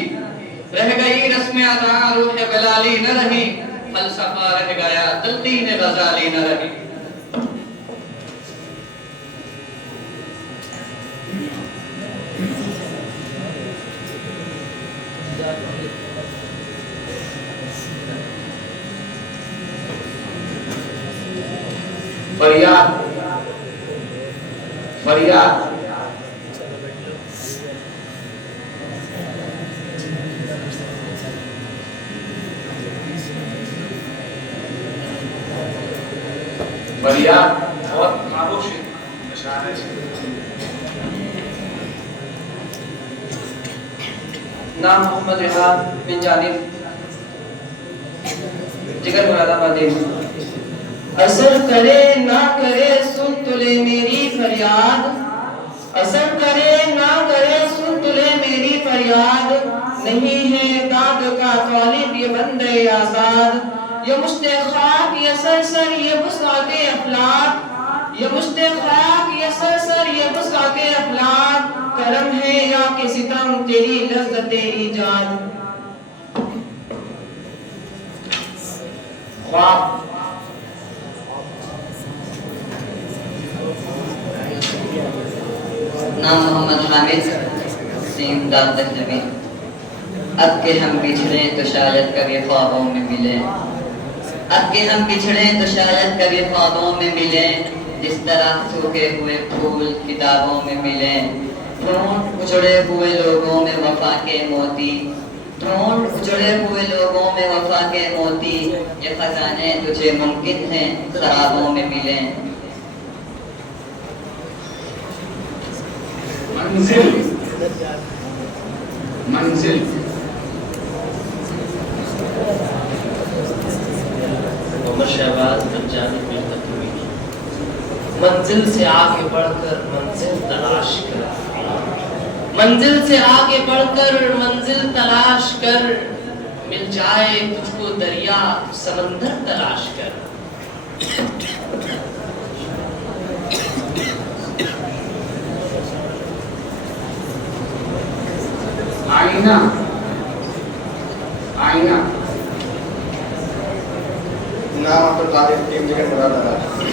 رہ گئی رسم اذاں روح بلالی نہ رہی، فلسفہ رہ گیا تلقین غزالی نہ رہی۔ فریاد فریاد فریاد بہت معروف اشعار ہے۔ نام محمد رحاب بن جانب جگر مراد آبادی۔ اثر کرے نہ کرے سن تو لے میری فریاد، اثر کرے نہ کرے سن تو لے میری فریاد، نہیں ہے داد کا طالب یہ بندے آزاد، یہ مشت خاک یہ سرسر یہ وسعت افلاک، یہ مشت خاک یہ سرسر یہ وسعت افلاک، کرم ہے یا کہ ستم تیری لذت ایجاد۔ خواب نام محمد حامد سیم داد دہلوی۔ اب کہ ہم بچھڑے تو شاید کبھی خوابوں میں ملیں، اب کہ ہم بچھڑے تو شاید کبھی خوابوں میں ملیں، جس طرح سوکھے ہوئے پھول کتابوں میں ملیں، ڈھونڈ اجڑے ہوئے لوگوں میں وفا کے موتی، ڈھونڈ اجڑے ہوئے لوگوں میں وفا کے موتی، یہ خزانے تجھے ممکن ہیں خرابوں میں ملیں۔ منزل منزل محمد شہباز بن جانب میر تقدیر۔ منزل سے آگے بڑھ کر منزل تلاش کر، منزل سے آگے بڑھ کر منزل تلاش کر، مل جائے تجھ کو دریا سمندر تلاش کر۔ آئینہ آئینہ نام عبد القادر ٹیم جگر مراد آباد۔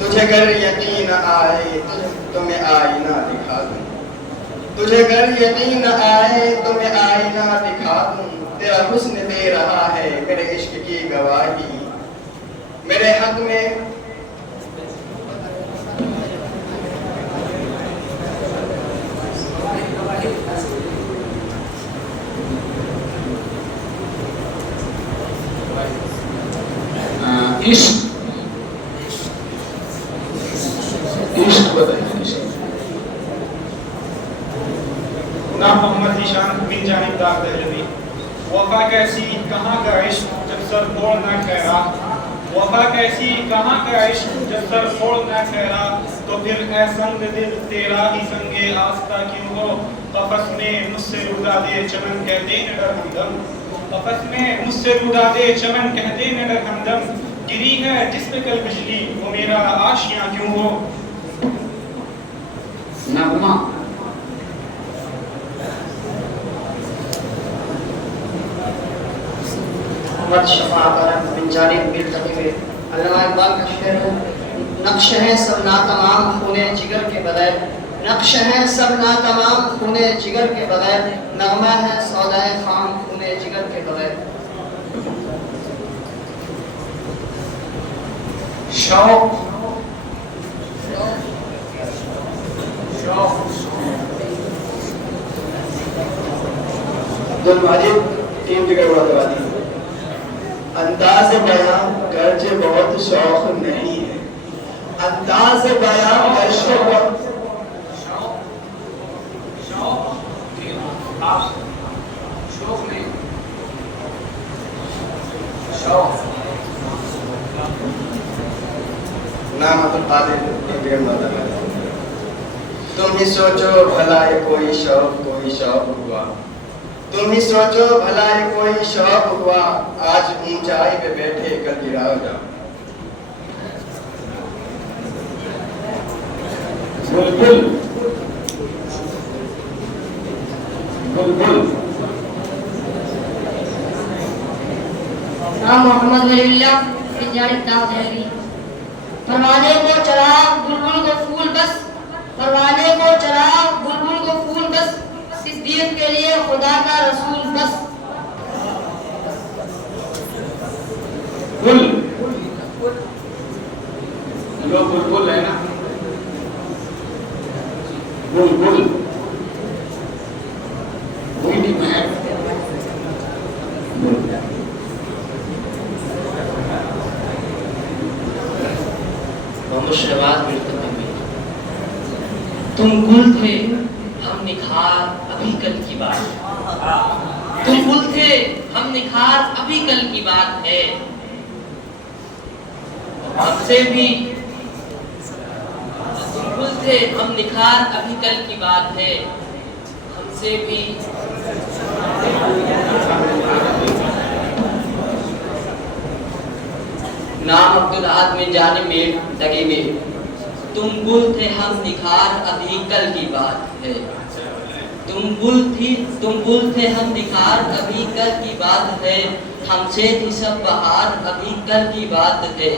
تجھے گر یقین آئے تو میں آئینہ دکھا دوں، تجھے گر یقین آئے تو میں آئینہ دکھا دوں، تیرا حسن دے رہا ہے میرے عشق کی گواہی، میرے حق میں عشق عشق بتائیے۔ نام محمد ذیشان بن جانب دار دہلوی۔ وفا کیسی کہاں کا عشق جب سر پھوڑ نہ ٹھہرا، وفا کیسی کہاں کا عشق جب سر پھوڑ نہ ٹھہرا، تو پھر اے سنگ دل تیرا ہی سنگے آستہ کیوں ہو، قفس میں مجھ سے اڑا دے چمن کہتے نہ ڈر ہمدم، قفس میں مجھ سے اڑا دے چمن کہتے نہ ڈر ہمدم، گری ہے جس پہ کل بجلی وہ میرا آشیاں کیوں ہو۔ نغمہ محمد شفاعت بن جانب میر تقدیر۔ علامہ اقبال کا شعر ہے، نقش ہے سب ناتمام خون جگر کے بغیر، نقش ہے سب ناتمام خون جگر کے بغیر، نغمہ ہے سودائے خام خون جگر کے بغیر۔ شوق شوق عبد المجید ٹیم جگر مرادآبادی. انداز بیان گرچہ بہت شوق نہیں ہے, انداز بیان گرچہ بہت نام عبد القادر ٹیم جگر مرادآبادی. تم ہی سوچو بھلا یہ کوئی شوق ہوا, تم ہی سوچو بھلا یہ کوئی شوق ہوا, آج اونچائی پہ بیٹھے کل گرا جا. بلبل بلبل نام محمد ولی اللہ بن جانب دعوت دہلوی. پروانے کو چراغ بلبل کو پھول بس, پروانے کو چراغ بلبل کو پھول بس, صدیق کے لیے خدا کا رسول بس. بل لوگ بلبل ہے نا, بلبل وہی نہیں میں محمد شہباز بالخطمی. تم گل تھے ہم نکھار ابھی کل کی بات, تم گل تھے ہم نکھار ابھی کل کی بات ہے. ہم سے بھی تم گل تھے ہم نکھار ابھی کل کی بات ہے, ہم سے بھی نام عبدالعاد من جانب میٹ لگی میٹ. تم گل تھے ہم نکھار ابھی کل کی بات ہے, تم گل تھے ہم نکھار ابھی کل کی بات ہے, ہم سے تھی سب بہار ابھی کل کی بات ہے.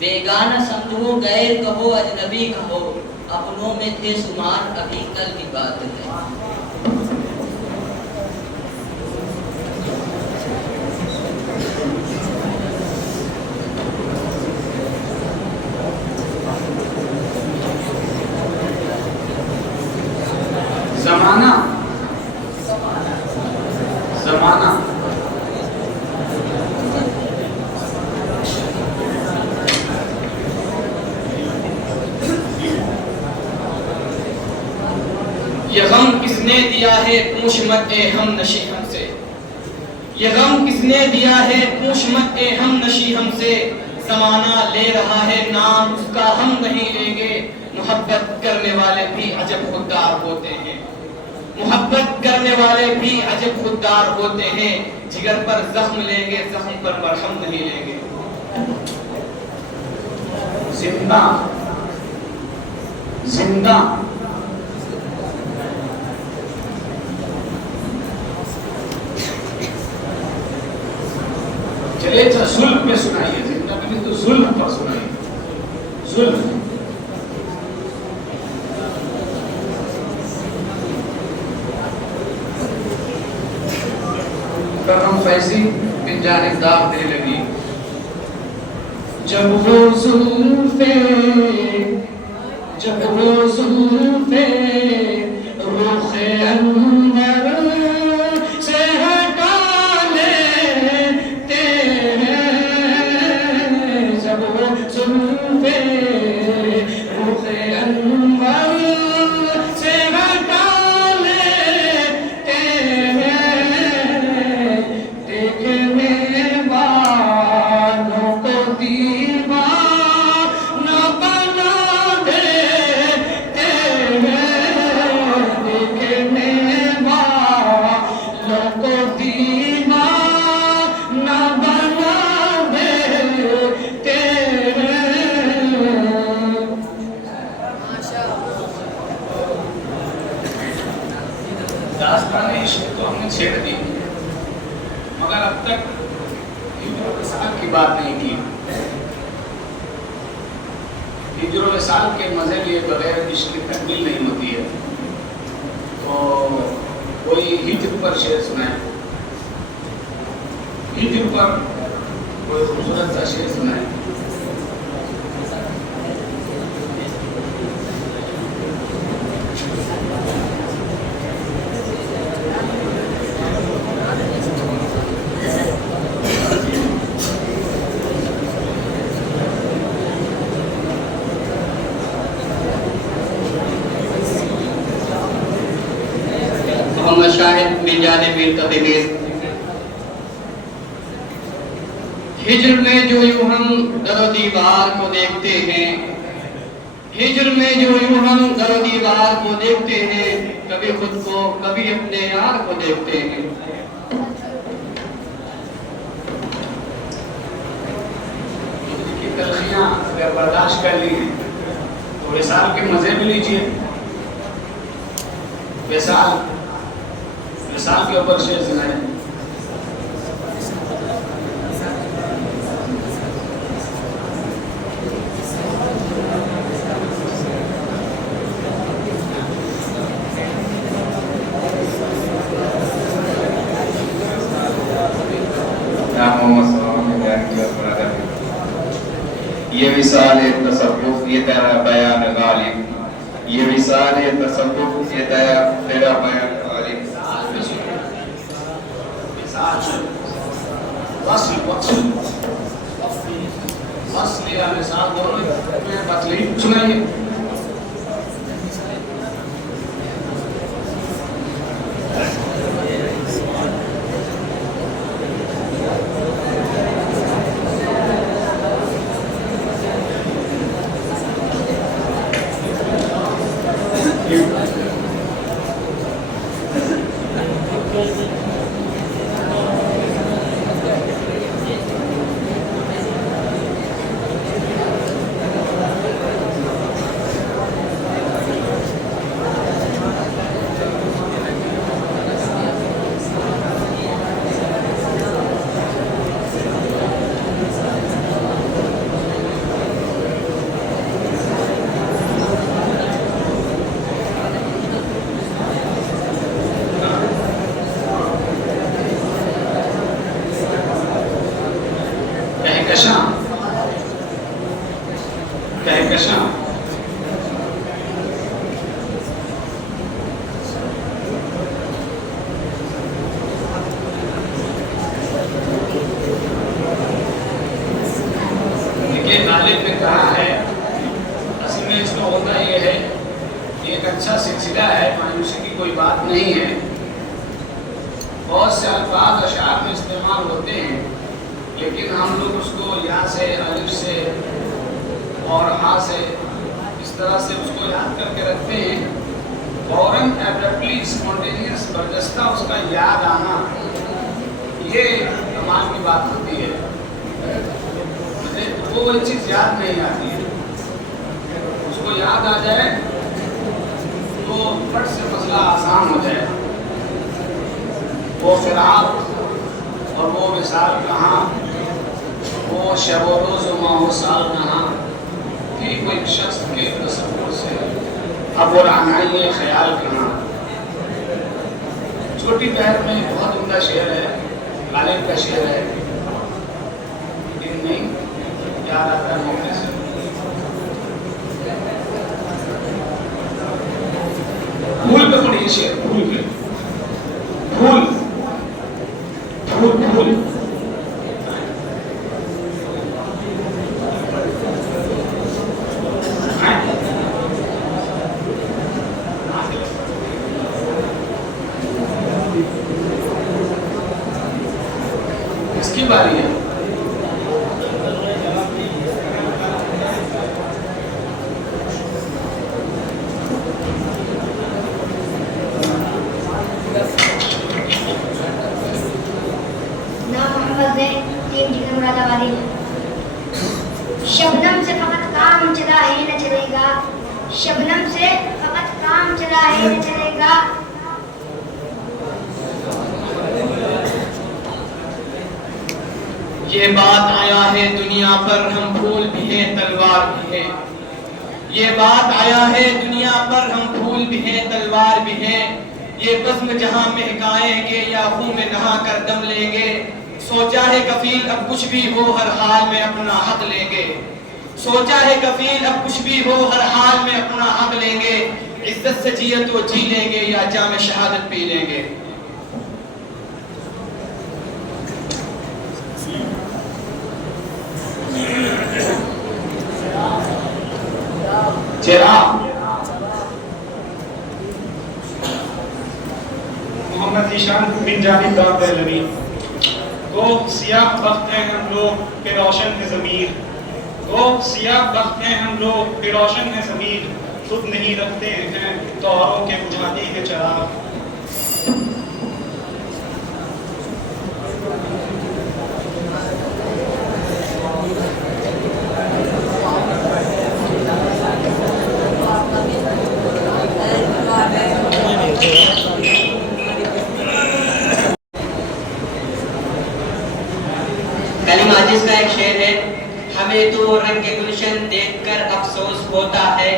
بیگانہ سمجھو غیر کہو اجنبی کہو, اپنوں میں تھے شمار ابھی کل کی بات ہے. زمانہ زمانہ یہ غم کس نے دیا ہے پوچھ مت اے ہم نشی ہم سے, یہ غم کس نے دیا ہے پوچھ مت اے ہم نشی ہم سے. زمانہ لے رہا ہے نام اس کا ہم نہیں لیں گے, محبت کرنے والے بھی عجب خوددار ہوتے ہیں, محبت کرنے والے بھی عجب خوددار ہوتے ہیں. جگر پر زخم لیں گے زخم پر مرہم نہیں لیں گے. زندہ زندہ چلے اچھا ظلم پہ سنائیے, زندہ بھی نہیں تو ظلم پر سنائیے. ظلم کرم فیضی بن جانب دعوت دہلوی. جب وہ زلفے رخ انور سے ہٹا لیتے ہیں, جب وہ زلفے رخ انور سے ہٹا لیتے ہیں, دیکھنے والوں کو دیوانہ بنا دیتے ہیں, دیکھنے والوں کو دیوانہ بنا دیتے ہیں. داستان عشق تو ہم نے چھیڑ دی, مگر اب تک ہجر و وصال کی بات نہیں کی. ہجر و وصال کے مزے لیے بغیر عشق کی تکمیل نہیں ہوتی ہے. تو کوئی ہجر پر شعر سنائے, ہجر پر کوئی خوبصورت سا شعر سنائے. محمد شاہد بن جانب میر تقی میر۔ ہجر میں جو یوں ہم در و دیوار کو دیکھتے ہیں، ہجر میں جو یوں ہم در و دیوار کو دیکھتے ہیں، کبھی خود کو کبھی اپنے یار کو دیکھتے ہیں۔ تلخیاں اگر برداشت کر لی ہیں تو وصال کے مزے بھی لیجیے۔ وصال کے اوپر شعر سنائیں۔ یہ وصال تصوف یہ تیرا بیان غالب، یہ وصال تصوف یہ تیرا بیان غالب۔ وصل یا وصال دونوں میں تکلیف سنائیے۔ کہکشاں دیکھیے غالب نے کہا ہے، اصل میں اس کو ہوتا یہ ہے، یہ ایک اچھا سلسلہ ہے، مایوسی کی کوئی بات نہیں ہے۔ بہت سے الفاظ اشعار میں استعمال ہوتے ہیں، لیکن ہم لوگ اس کو یا سے الف سے اور ہاں سے اس طرح سے اس کو یاد کر کے رکھتے ہیں۔ فوراً ایبرپٹلی اسپونٹینیس برجستہ اس کا یاد آنا، یہ کمال کی بات ہوتی ہے۔ وہ چیز یاد نہیں آتی ہے، اس کو یاد آ جائے تو پھٹ سے مسئلہ آسان ہو جائے۔ وہ فراق اور وہ وصال کہاں، وہ شب و روز و ماہ و سال کہاں، کہ کوئی شخص کے تصور سے اب وہ رعنائی خیال کہاں۔ چھوٹی بہر میں بہت عمدہ شعر ہے، غالب کا شعر ہے، دن نہیں یاد آتا ہے موقع سے۔ پھول پہ پڑھیے شعر، پھول پہ، پھول پھول پھول اس کی باری ہے۔ شبنم سے فقط کام چلا ہے نہ چلے گا، شبنم سے فقط کام چلا ہے نہ چلے گا۔ یہ بات آیا ہے دنیا پر ہم پھول بھی ہیں تلوار بھی ہے، یہ بات آیا ہے دنیا پر ہم پھول بھی ہیں تلوار بھی ہیں، یہ بزم جہاں مہکائیں گے یا خون میں نہا کر دم لیں گے، سوچا ہے کفیل اب کچھ بھی ہو ہر حال میں اپنا حق لیں گے، سوچا ہے کفیل اب کچھ بھی ہو ہر حال میں اپنا حق لیں گے، عزت سے جیے تو جی لیں گے یا جام شہادت پی لیں گے۔ محمد محمد ذیشان بن جانب دار دہلوی. گو سیاہ بخت ہیں ہم لوگ کہ روشن ہے ضمیر، گو سیاہ بخت ہیں ہم لوگ کہ روشن ہے ضمیر، خود نہیں رکھتے ہیں تواروں کے بجھاتے ہیں چراغ. کلمہ عاجز کا ایک شعر ہے، ہمیں تو رنگ گلشن دیکھ کر افسوس ہوتا ہے،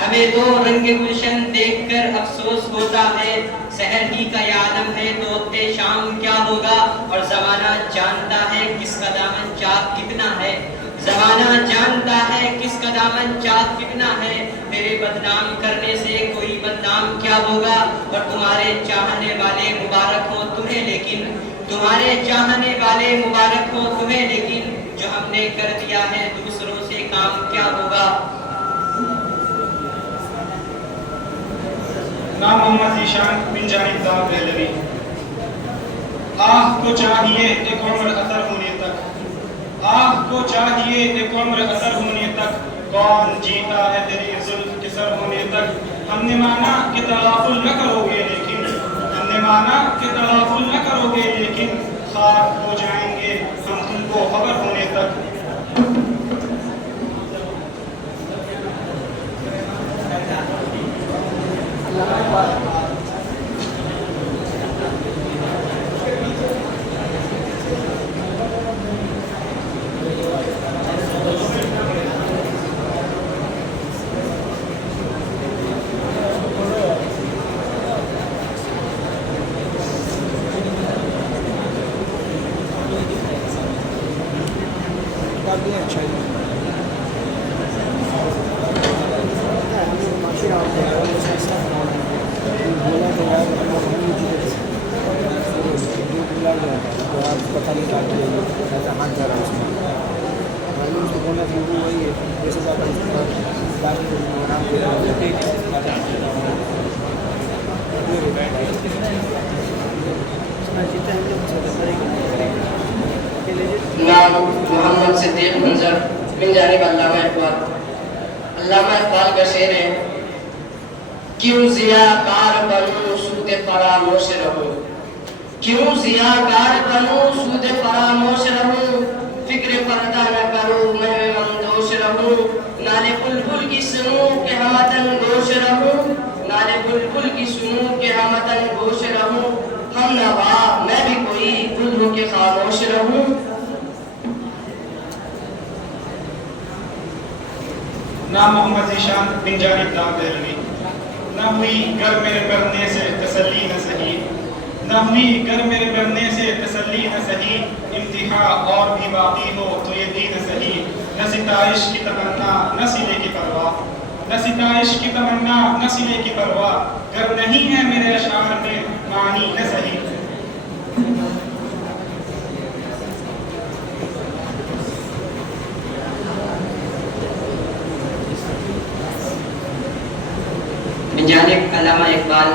ہمیں تو رنگ گلشن دیکھ کر افسوس ہوتا ہے، سحر ہی کا یہ عالم ہے تو وقت شام کیا ہوگا، اور زمانہ جانتا ہے کس کا دامن چاک کتنا ہے، زمانہ جانتا ہے کس کا دامن چاک کتنا ہے، میرے بدنام کرنے سے کوئی بدنام کیا ہوگا، اور تمہارے چاہنے والے مبارک ہو تمہیں، لیکن تمہارے چاہنے والے مبارک ہو تمہیں، لیکن جو ہم نے کر دیا ہے دوسروں سے کام کیا ہوگا. نام محمد ذیشان بن جانب دار دہلوی. آہ کو چاہیے ایک عمر اثر ہونے تک، آہ کو چاہیے ایک عمر اثر ہونے تک، کون جیتا ہے تیری زلف کے سر ہونے تک. ہم نے مانا کہ تغافل نہ کرو گے لیکن، ہم نے مانا کہ تغافل نہ کرو گے لیکن، خاک ہو جائیں گے ہم تم کو خبر ہونے تک. نام محمد صدیق منظر بن جانب علامہ اقبال. علامہ اقبال کا شعر ہے، کیوں ضیاءکار بنوں سود فراموش رہوں، کیوں ضیاءکار بنوں سود فراموش رہوں، فکر پردہ نہ کرو میں غمدوش رہوں، نالے بلبل کی سنوں کہ ہمتن گوش رہوں، نالے بلبل کی سنوں کہ ہمتن گوش رہوں، ہم نوا میں بھی کوئی گل ہو کے خاموش رہوں. نام محمد ذیشان بن جانب دار دہلوی. نہ ہوئی گر میرے مرنے سے تسلی نہ سہی، نہ ہوئی گر میرے مرنے سے تسلی نہ سہی، امتحان اور بھی باقی ہو تو یہ بھی نہ سہی، نہ ستائش کی تمنا نہ سلے کی پرواہ، نہ ستائش کی تمنا نہ سلے کی پرواہ، گر نہیں ہے میرے اشعار میں معنی نہ سہی. من جانب علامہ اقبال.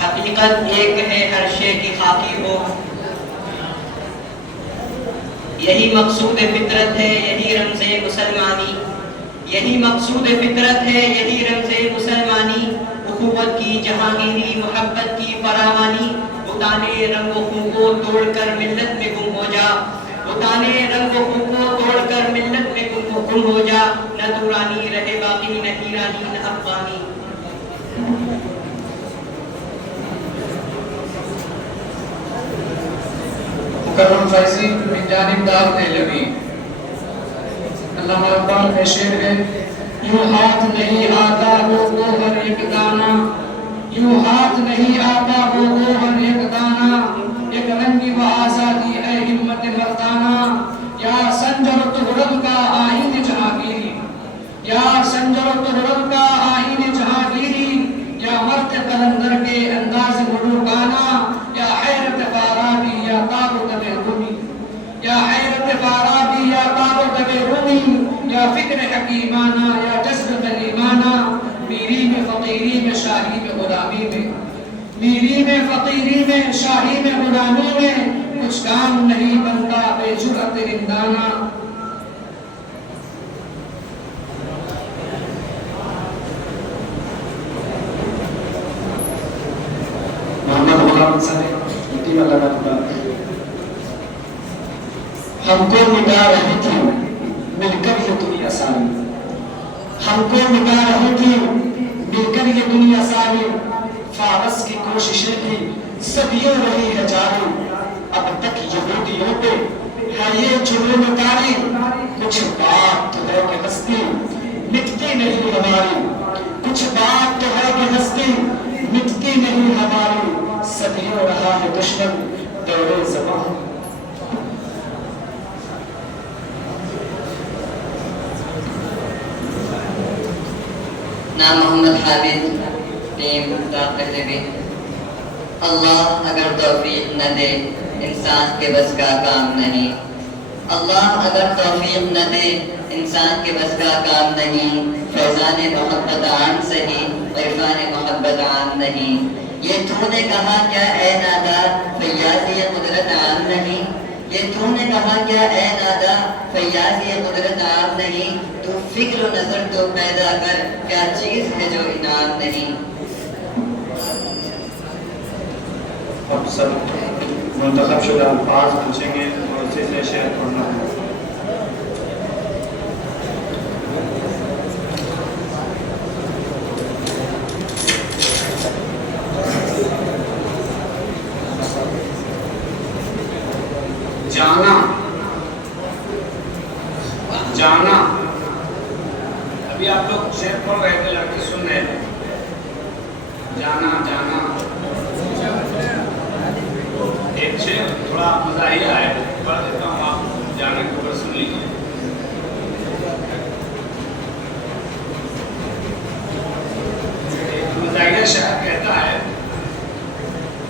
حقیقت ایک ہے ہر شے کی خاکی ہو، یہی مقصود فطرت ہے یہی رمز مسلمانی، یہی مقصود فطرت ہے یہی رمز مسلمانی، اخوت کی جہانگیری محبت کی فراوانی، بتانے رنگ و خوں کو توڑ کر ملت میں گم ہو جا، بتانے رنگ و خوں کو توڑ کر ملت میں گم ہو جا، نہ دورانی رہے باقی نہ ایرانی نہ افغانی. مکرم فیضی بن جانب دار دہلوی. علامہ اقبال کا شعر ہے، یوں ہاتھ نہیں آتا وہ گوہر ایک دانہ، یوں ہاتھ نہیں آتا وہ گوہر ایک دانہ، ایک رنگی و آزادی اے ہمت مردانہ، یا سنجر و تغرل کا آئین جہانگیری، یا سنجر و تغرل کا آئین جہانگیری، یا مرد قلندر کے انداز ملوکانہ، یا حیرت فارابی یا تاب و تب رومی، یا حیرت فارابی یا تاب و تب رومی، یا فکر حکیمانہ یا جذب غلیمانہ، میری میں فقیری میں شاہی میں غلامی میں، میری میں فقیری میں شاہی میں غلامی میں کچھ کام نہیں بنتا بے جرأت رندانہ. محمد غلام صاحب یتیم اللہ کا ہم کو مٹا رہی تھی مل کر یہ دنیا ساری. ہم کو مٹا رہی تھی مل کر یہ دنیا ساری. فارس کی کوششیں بھی صدیوں رہی ہے جاری. اب تک یہودیوں پہ ہے یہ جنون طاری. کچھ بات تو ہے کہ ہستی مٹتی نہیں ہماری. کچھ بات تو ہے کہ ہستی مٹتی نہیں ہماری. صدیوں رہا ہے دشمن دور زمان. نام محمد حامد ٹیم داد پہلوی. اللہ اگر توفیق نہ دے انسان کے بس کا کام نہیں. اللہ اگر توفیق نہ دے انسان کے بس کا کام نہیں. فیضان محبت عام سہی عرفان محبت عام نہیں. یہ تو نے کہا کیا اے نادا فیاضی قدرت عام نہیں. یہ تو نے کہا کیا اے نادا فیاضی قدرت عام نہیں. تو فکر و نظر تو پیدا کر کیا چیز ہے جو انعام نہیں. اب سب منتخب شدہ الفاظ پوچھیں گے اور اسی سے شعر پڑھنا ہے. جانا جانا. ابھی آپ لوگ شعر پڑھ رہے تھے, لڑکے سن رہے تھے. جانا جانا ایک شعر تھوڑا مزاحیہ ہے, پڑھ دیتا ہوں, آپ جانے کے اوپر سن لیجیے. ایک مزاحیہ شاعر کہتا ہے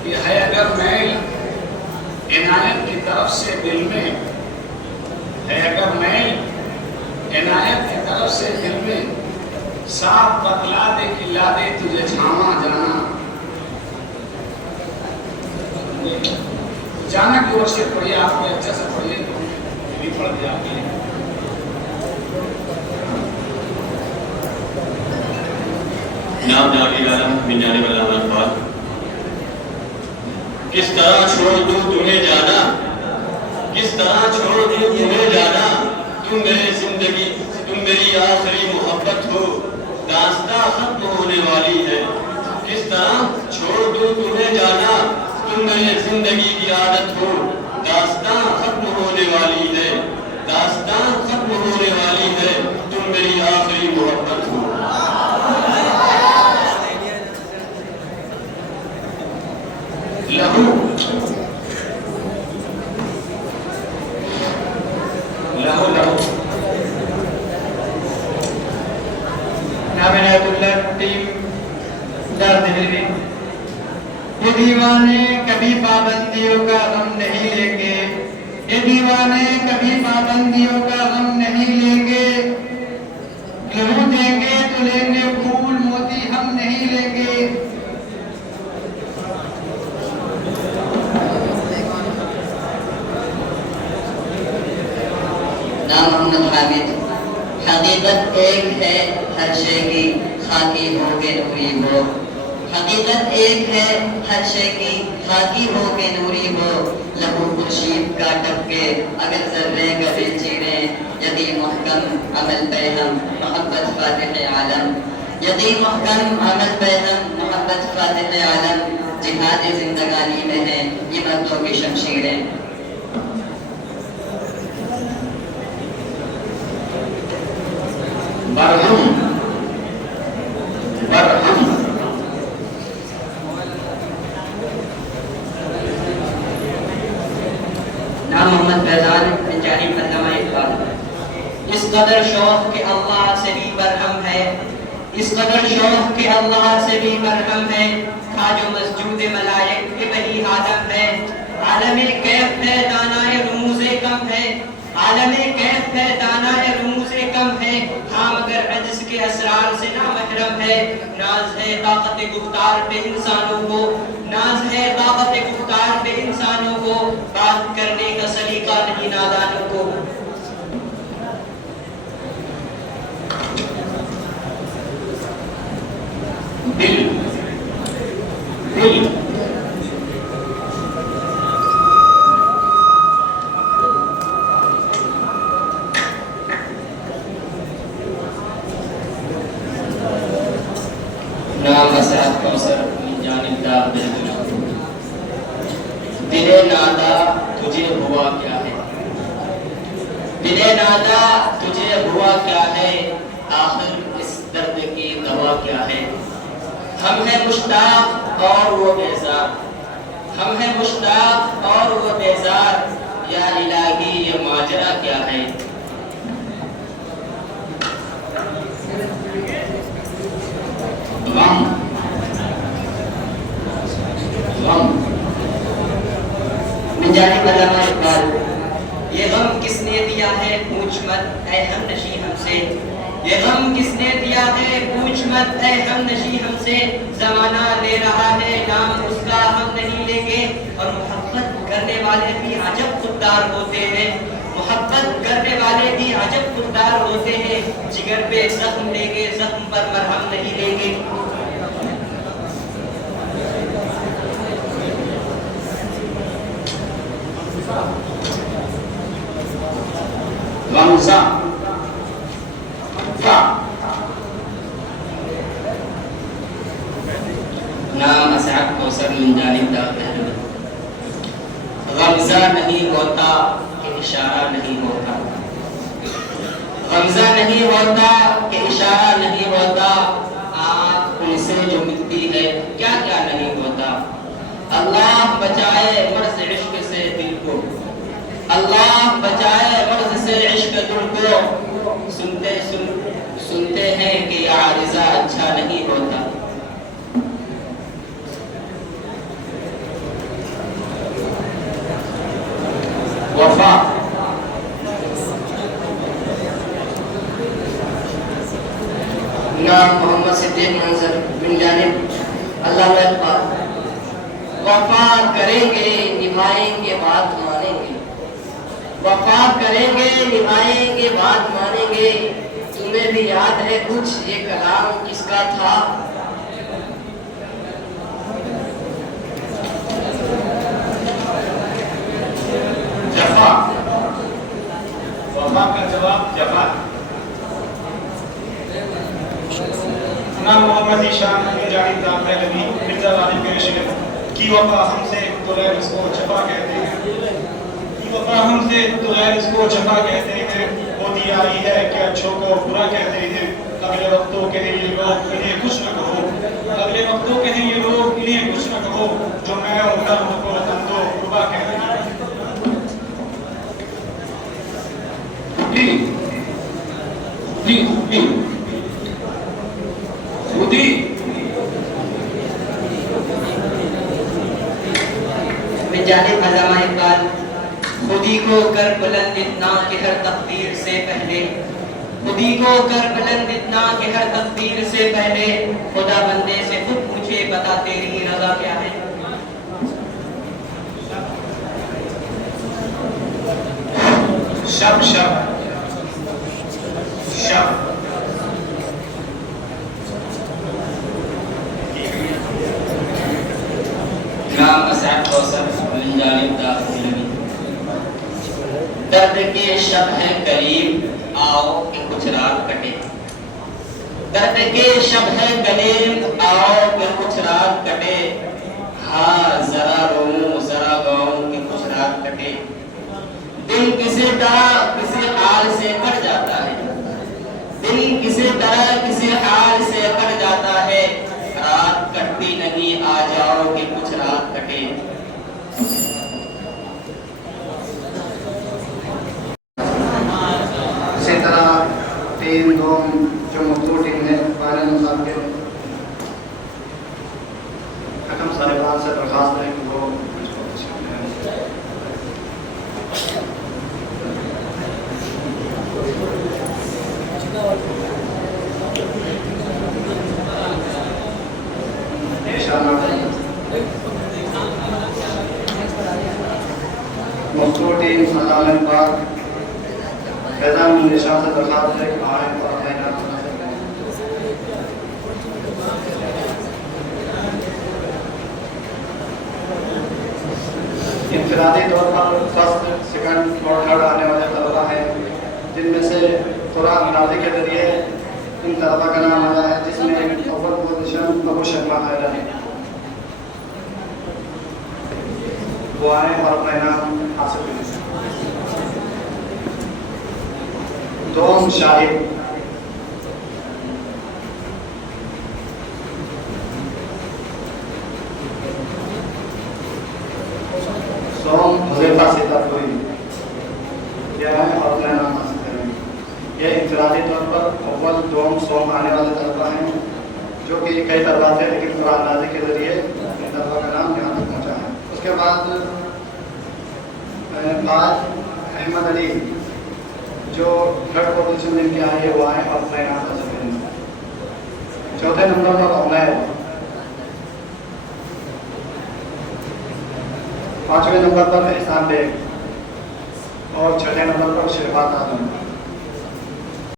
کہ ہے اگر میل عنایت کی طرف سے دل میں, ہے اگر میل عنایت کی طرف سے دل میں, ساتھ بتلا دے کہ لا دے تجھے جھاما جانا. جانا کی اور سے پڑھیے, آپ کو اچھا سے پڑھیے تو بھی پڑھ دیا آپ کے. نام جاگیر عالم بن جانب علامہ اقبال. کس طرح چھوڑ دوں تمہیں جانا, کس طرح چھوڑ دوں تمہیں جانا. تم میری زندگی, تم میری آخری محبت ہو, داستاں ختم ہونے والی ہے. کس طرح چھوڑ دوں تمہیں جانا, تم میری زندگی کی عادت ہو, داستاں ختم ہونے والی ہے. داستاں ختم ہونے والی ہے, تم میری آخری محبت ہو. لہو لہو لہو. نام عنایت اللہ ٹیم دار دہلوی. یہ دیوانے کبھی پابندیوں کا غم نہیں لیں گے. یہ دیوانے کبھی پابندیوں کا غم نہیں لیں گے. لہو دیں گے تو لیں گے پھول موتی ہم نہیں لیں گے. نام محمد حامد. حقیقت ایک ہے ہر شے کی, خاکی ہو کے نوری ہو. حقیقت ایک ہے ہر شے کی, خاکی ہو کے نوری ہو. لہو خورشید کا ٹپکے اگر ذرے کبھی چیریں, یقین محکم عمل پہ ہم محبت فاتح عالم. یقین محکم عمل پہ ہم محبت فاتح عالم. جہاد زندگانی میں ہے یہ مردوں کی شمشیریں. برہم برہم. نام محمد فیضان بن جانب علامہ اقبال. اس قدر شوق کہ اللہ سے بھی برہم ہے, اس قدر شوق کہ اللہ سے بھی برہم ہے. تھا جو مسجود ملائک کے بنی آدم ہے. عالم کیف ہے دانائے رموز کم ہے, عالم کیف ہے دانائے رموز کم ہے. ہاں مگر عجز کے اسرار سے نہ محرم ہے. ناز ہے طاقت گفتار پہ انسانوں کو, ناز ہے طاقت گفتار پہ انسانوں کو، بات کرنے کا سلیقہ نہیں نادانوں کو۔ دل دل نام اسعد کوثر من جانب داغ دل، دل نادا تجھے ہوا کیا ہے، دل نادا تجھے ہوا کیا ہے، آخر اس درد کی دوا کیا ہے۔ ہم ہیں مشتاق اور وہ بیزار، ہم ہیں مشتاق اور وہ بیزار، یا الہی یہ ماجرا کیا ہے۔ غم غم من جانب علامہ اقبال، یہ غم کس نے دیا ہے پوچھ مت اے ہم نشیں ہم سے، یہ غم کس نے دیا ہے پوچھ مت اے ہم نشیں ہم سے، زمانہ لے رہا ہے نام اس کا ہم نہیں لیں گے۔ اور محبت کرنے والے بھی عجب خوددار ہوتے ہیں، محبت کرنے والے بھی عجب خوددار ہوتے ہیں، جگر پہ زخم لیں گے زخم پر مرہم نہیں لیں گے۔ غمزہ نام اسعد کوثر من جانب داغ دل، غمزہ نہیں ہوتا کہ اشارہ نہیں ہوتا، غمزہ نہیں ہوتا کہ اشارہ نہیں ہوتا، آنکھ ان سے جو ملتی ہے کیا کیا نہیں ہوتا۔ اللہ بچائے مرض عشق سے دل کو، اللہ بچائے مرض سے عشق دل کو، سنتے ہیں کہ یہ عارضہ اچھا نہیں ہوتا۔ وفا نام محمد صدیق منظر من جانب علامہ اقبال، وفا کریں گے نبھائیں گے بات مانیں گے، وفا کریں گے نبھائیں گے بات مانیں گے، تمہیں بھی یاد ہے کچھ یہ کلام کس کا تھا؟ جفا، وفا کا جواب جفا۔ نام محمد ذیشان من جانب داغ دہلوی، مرزا غالب کے شعر، کی وفا ہم سے تو غیر اس کو جفا کہتے ہیں، کی وفا ہم سے تو غیر اس کو جفا کہتے ہیں، ہوتی آئی ہے کہ اچھوں کو برا کہتے ہیں، اگلے وقتوں کے ہیں یہ لوگ انہیں کچھ نہ کہو، اگلے وقتوں کے ہیں یہ لوگ انہیں کچھ نہ کہو، جو میں اٹھا ہوں کو تندو ربا کہتے ہیں۔ خودی من جانب علامہ اقبال، خودی کو کر بلند اتنا کہ ہر تقدیر سے پہلے، خودی کو کر بلند اتنا کہ ہر تقدیر سے پہلے، خدا بندے سے خود پوچھے بتا تیری رضا کیا ہے۔ شب شب شب نام اسعد کوثر من جانب داغ دل، درد کے شب ہے قریب آؤ کہ کچھ رات کٹے، درد کے شب ہے قریب آؤ کہ کچھ رات کٹے، ہاں ذرا روؤں ذرا گاؤں کہ کچھ رات کٹے، دل کسی طرح کسی حال سے کٹ جاتا ہے، دل کسی طرح کسی حال سے کٹ جاتا ہے، رات کٹتی نہیں آ جاؤ کہ کچھ رات کٹے۔ اسی طرح تین دوم جو مقبول ٹیم ہے فائنل مقابلے میں حکم صاحبان سے درخواست ہے کہ وہ مخلوطین علامہ اقبال فیضان نشان سے درخواست ہے کہ آئیں اور اپنے نام انفرادی طور پر فرسٹ سیکنڈ اور تھرڈ آنے والے طلبہ ہیں جن میں سے قرآن اندازی کے ذریعے ان طلبہ کا نام آیا ہے جس میں اول پوزیشن ابو شرما حیدر ہے وہ آئیں اور اپنا انعام حاصل کریں دوم شاہد سوم حذیفہ سیتاپوری یہ آئیں اور اپنا انعام حاصل کریں یہ انفرادی طور پر اول دوم سوم آنے والے طلبہ ہیں جو کہ کئی طلبہ تھے لیکن قرآن اندازی کے ذریعے ان طلبہ کا نام یہاں تک پہنچا ہے اس کے بعد بعد احمد علی جو تھرڈ پوزیشن جن کی آئی ہے وہ آئیں اور اپنا انعام حاصل کریں چوتھے نمبر پر عمیر پانچویں نمبر پر احسان بیگ اور چھٹے نمبر پر شرفات عالم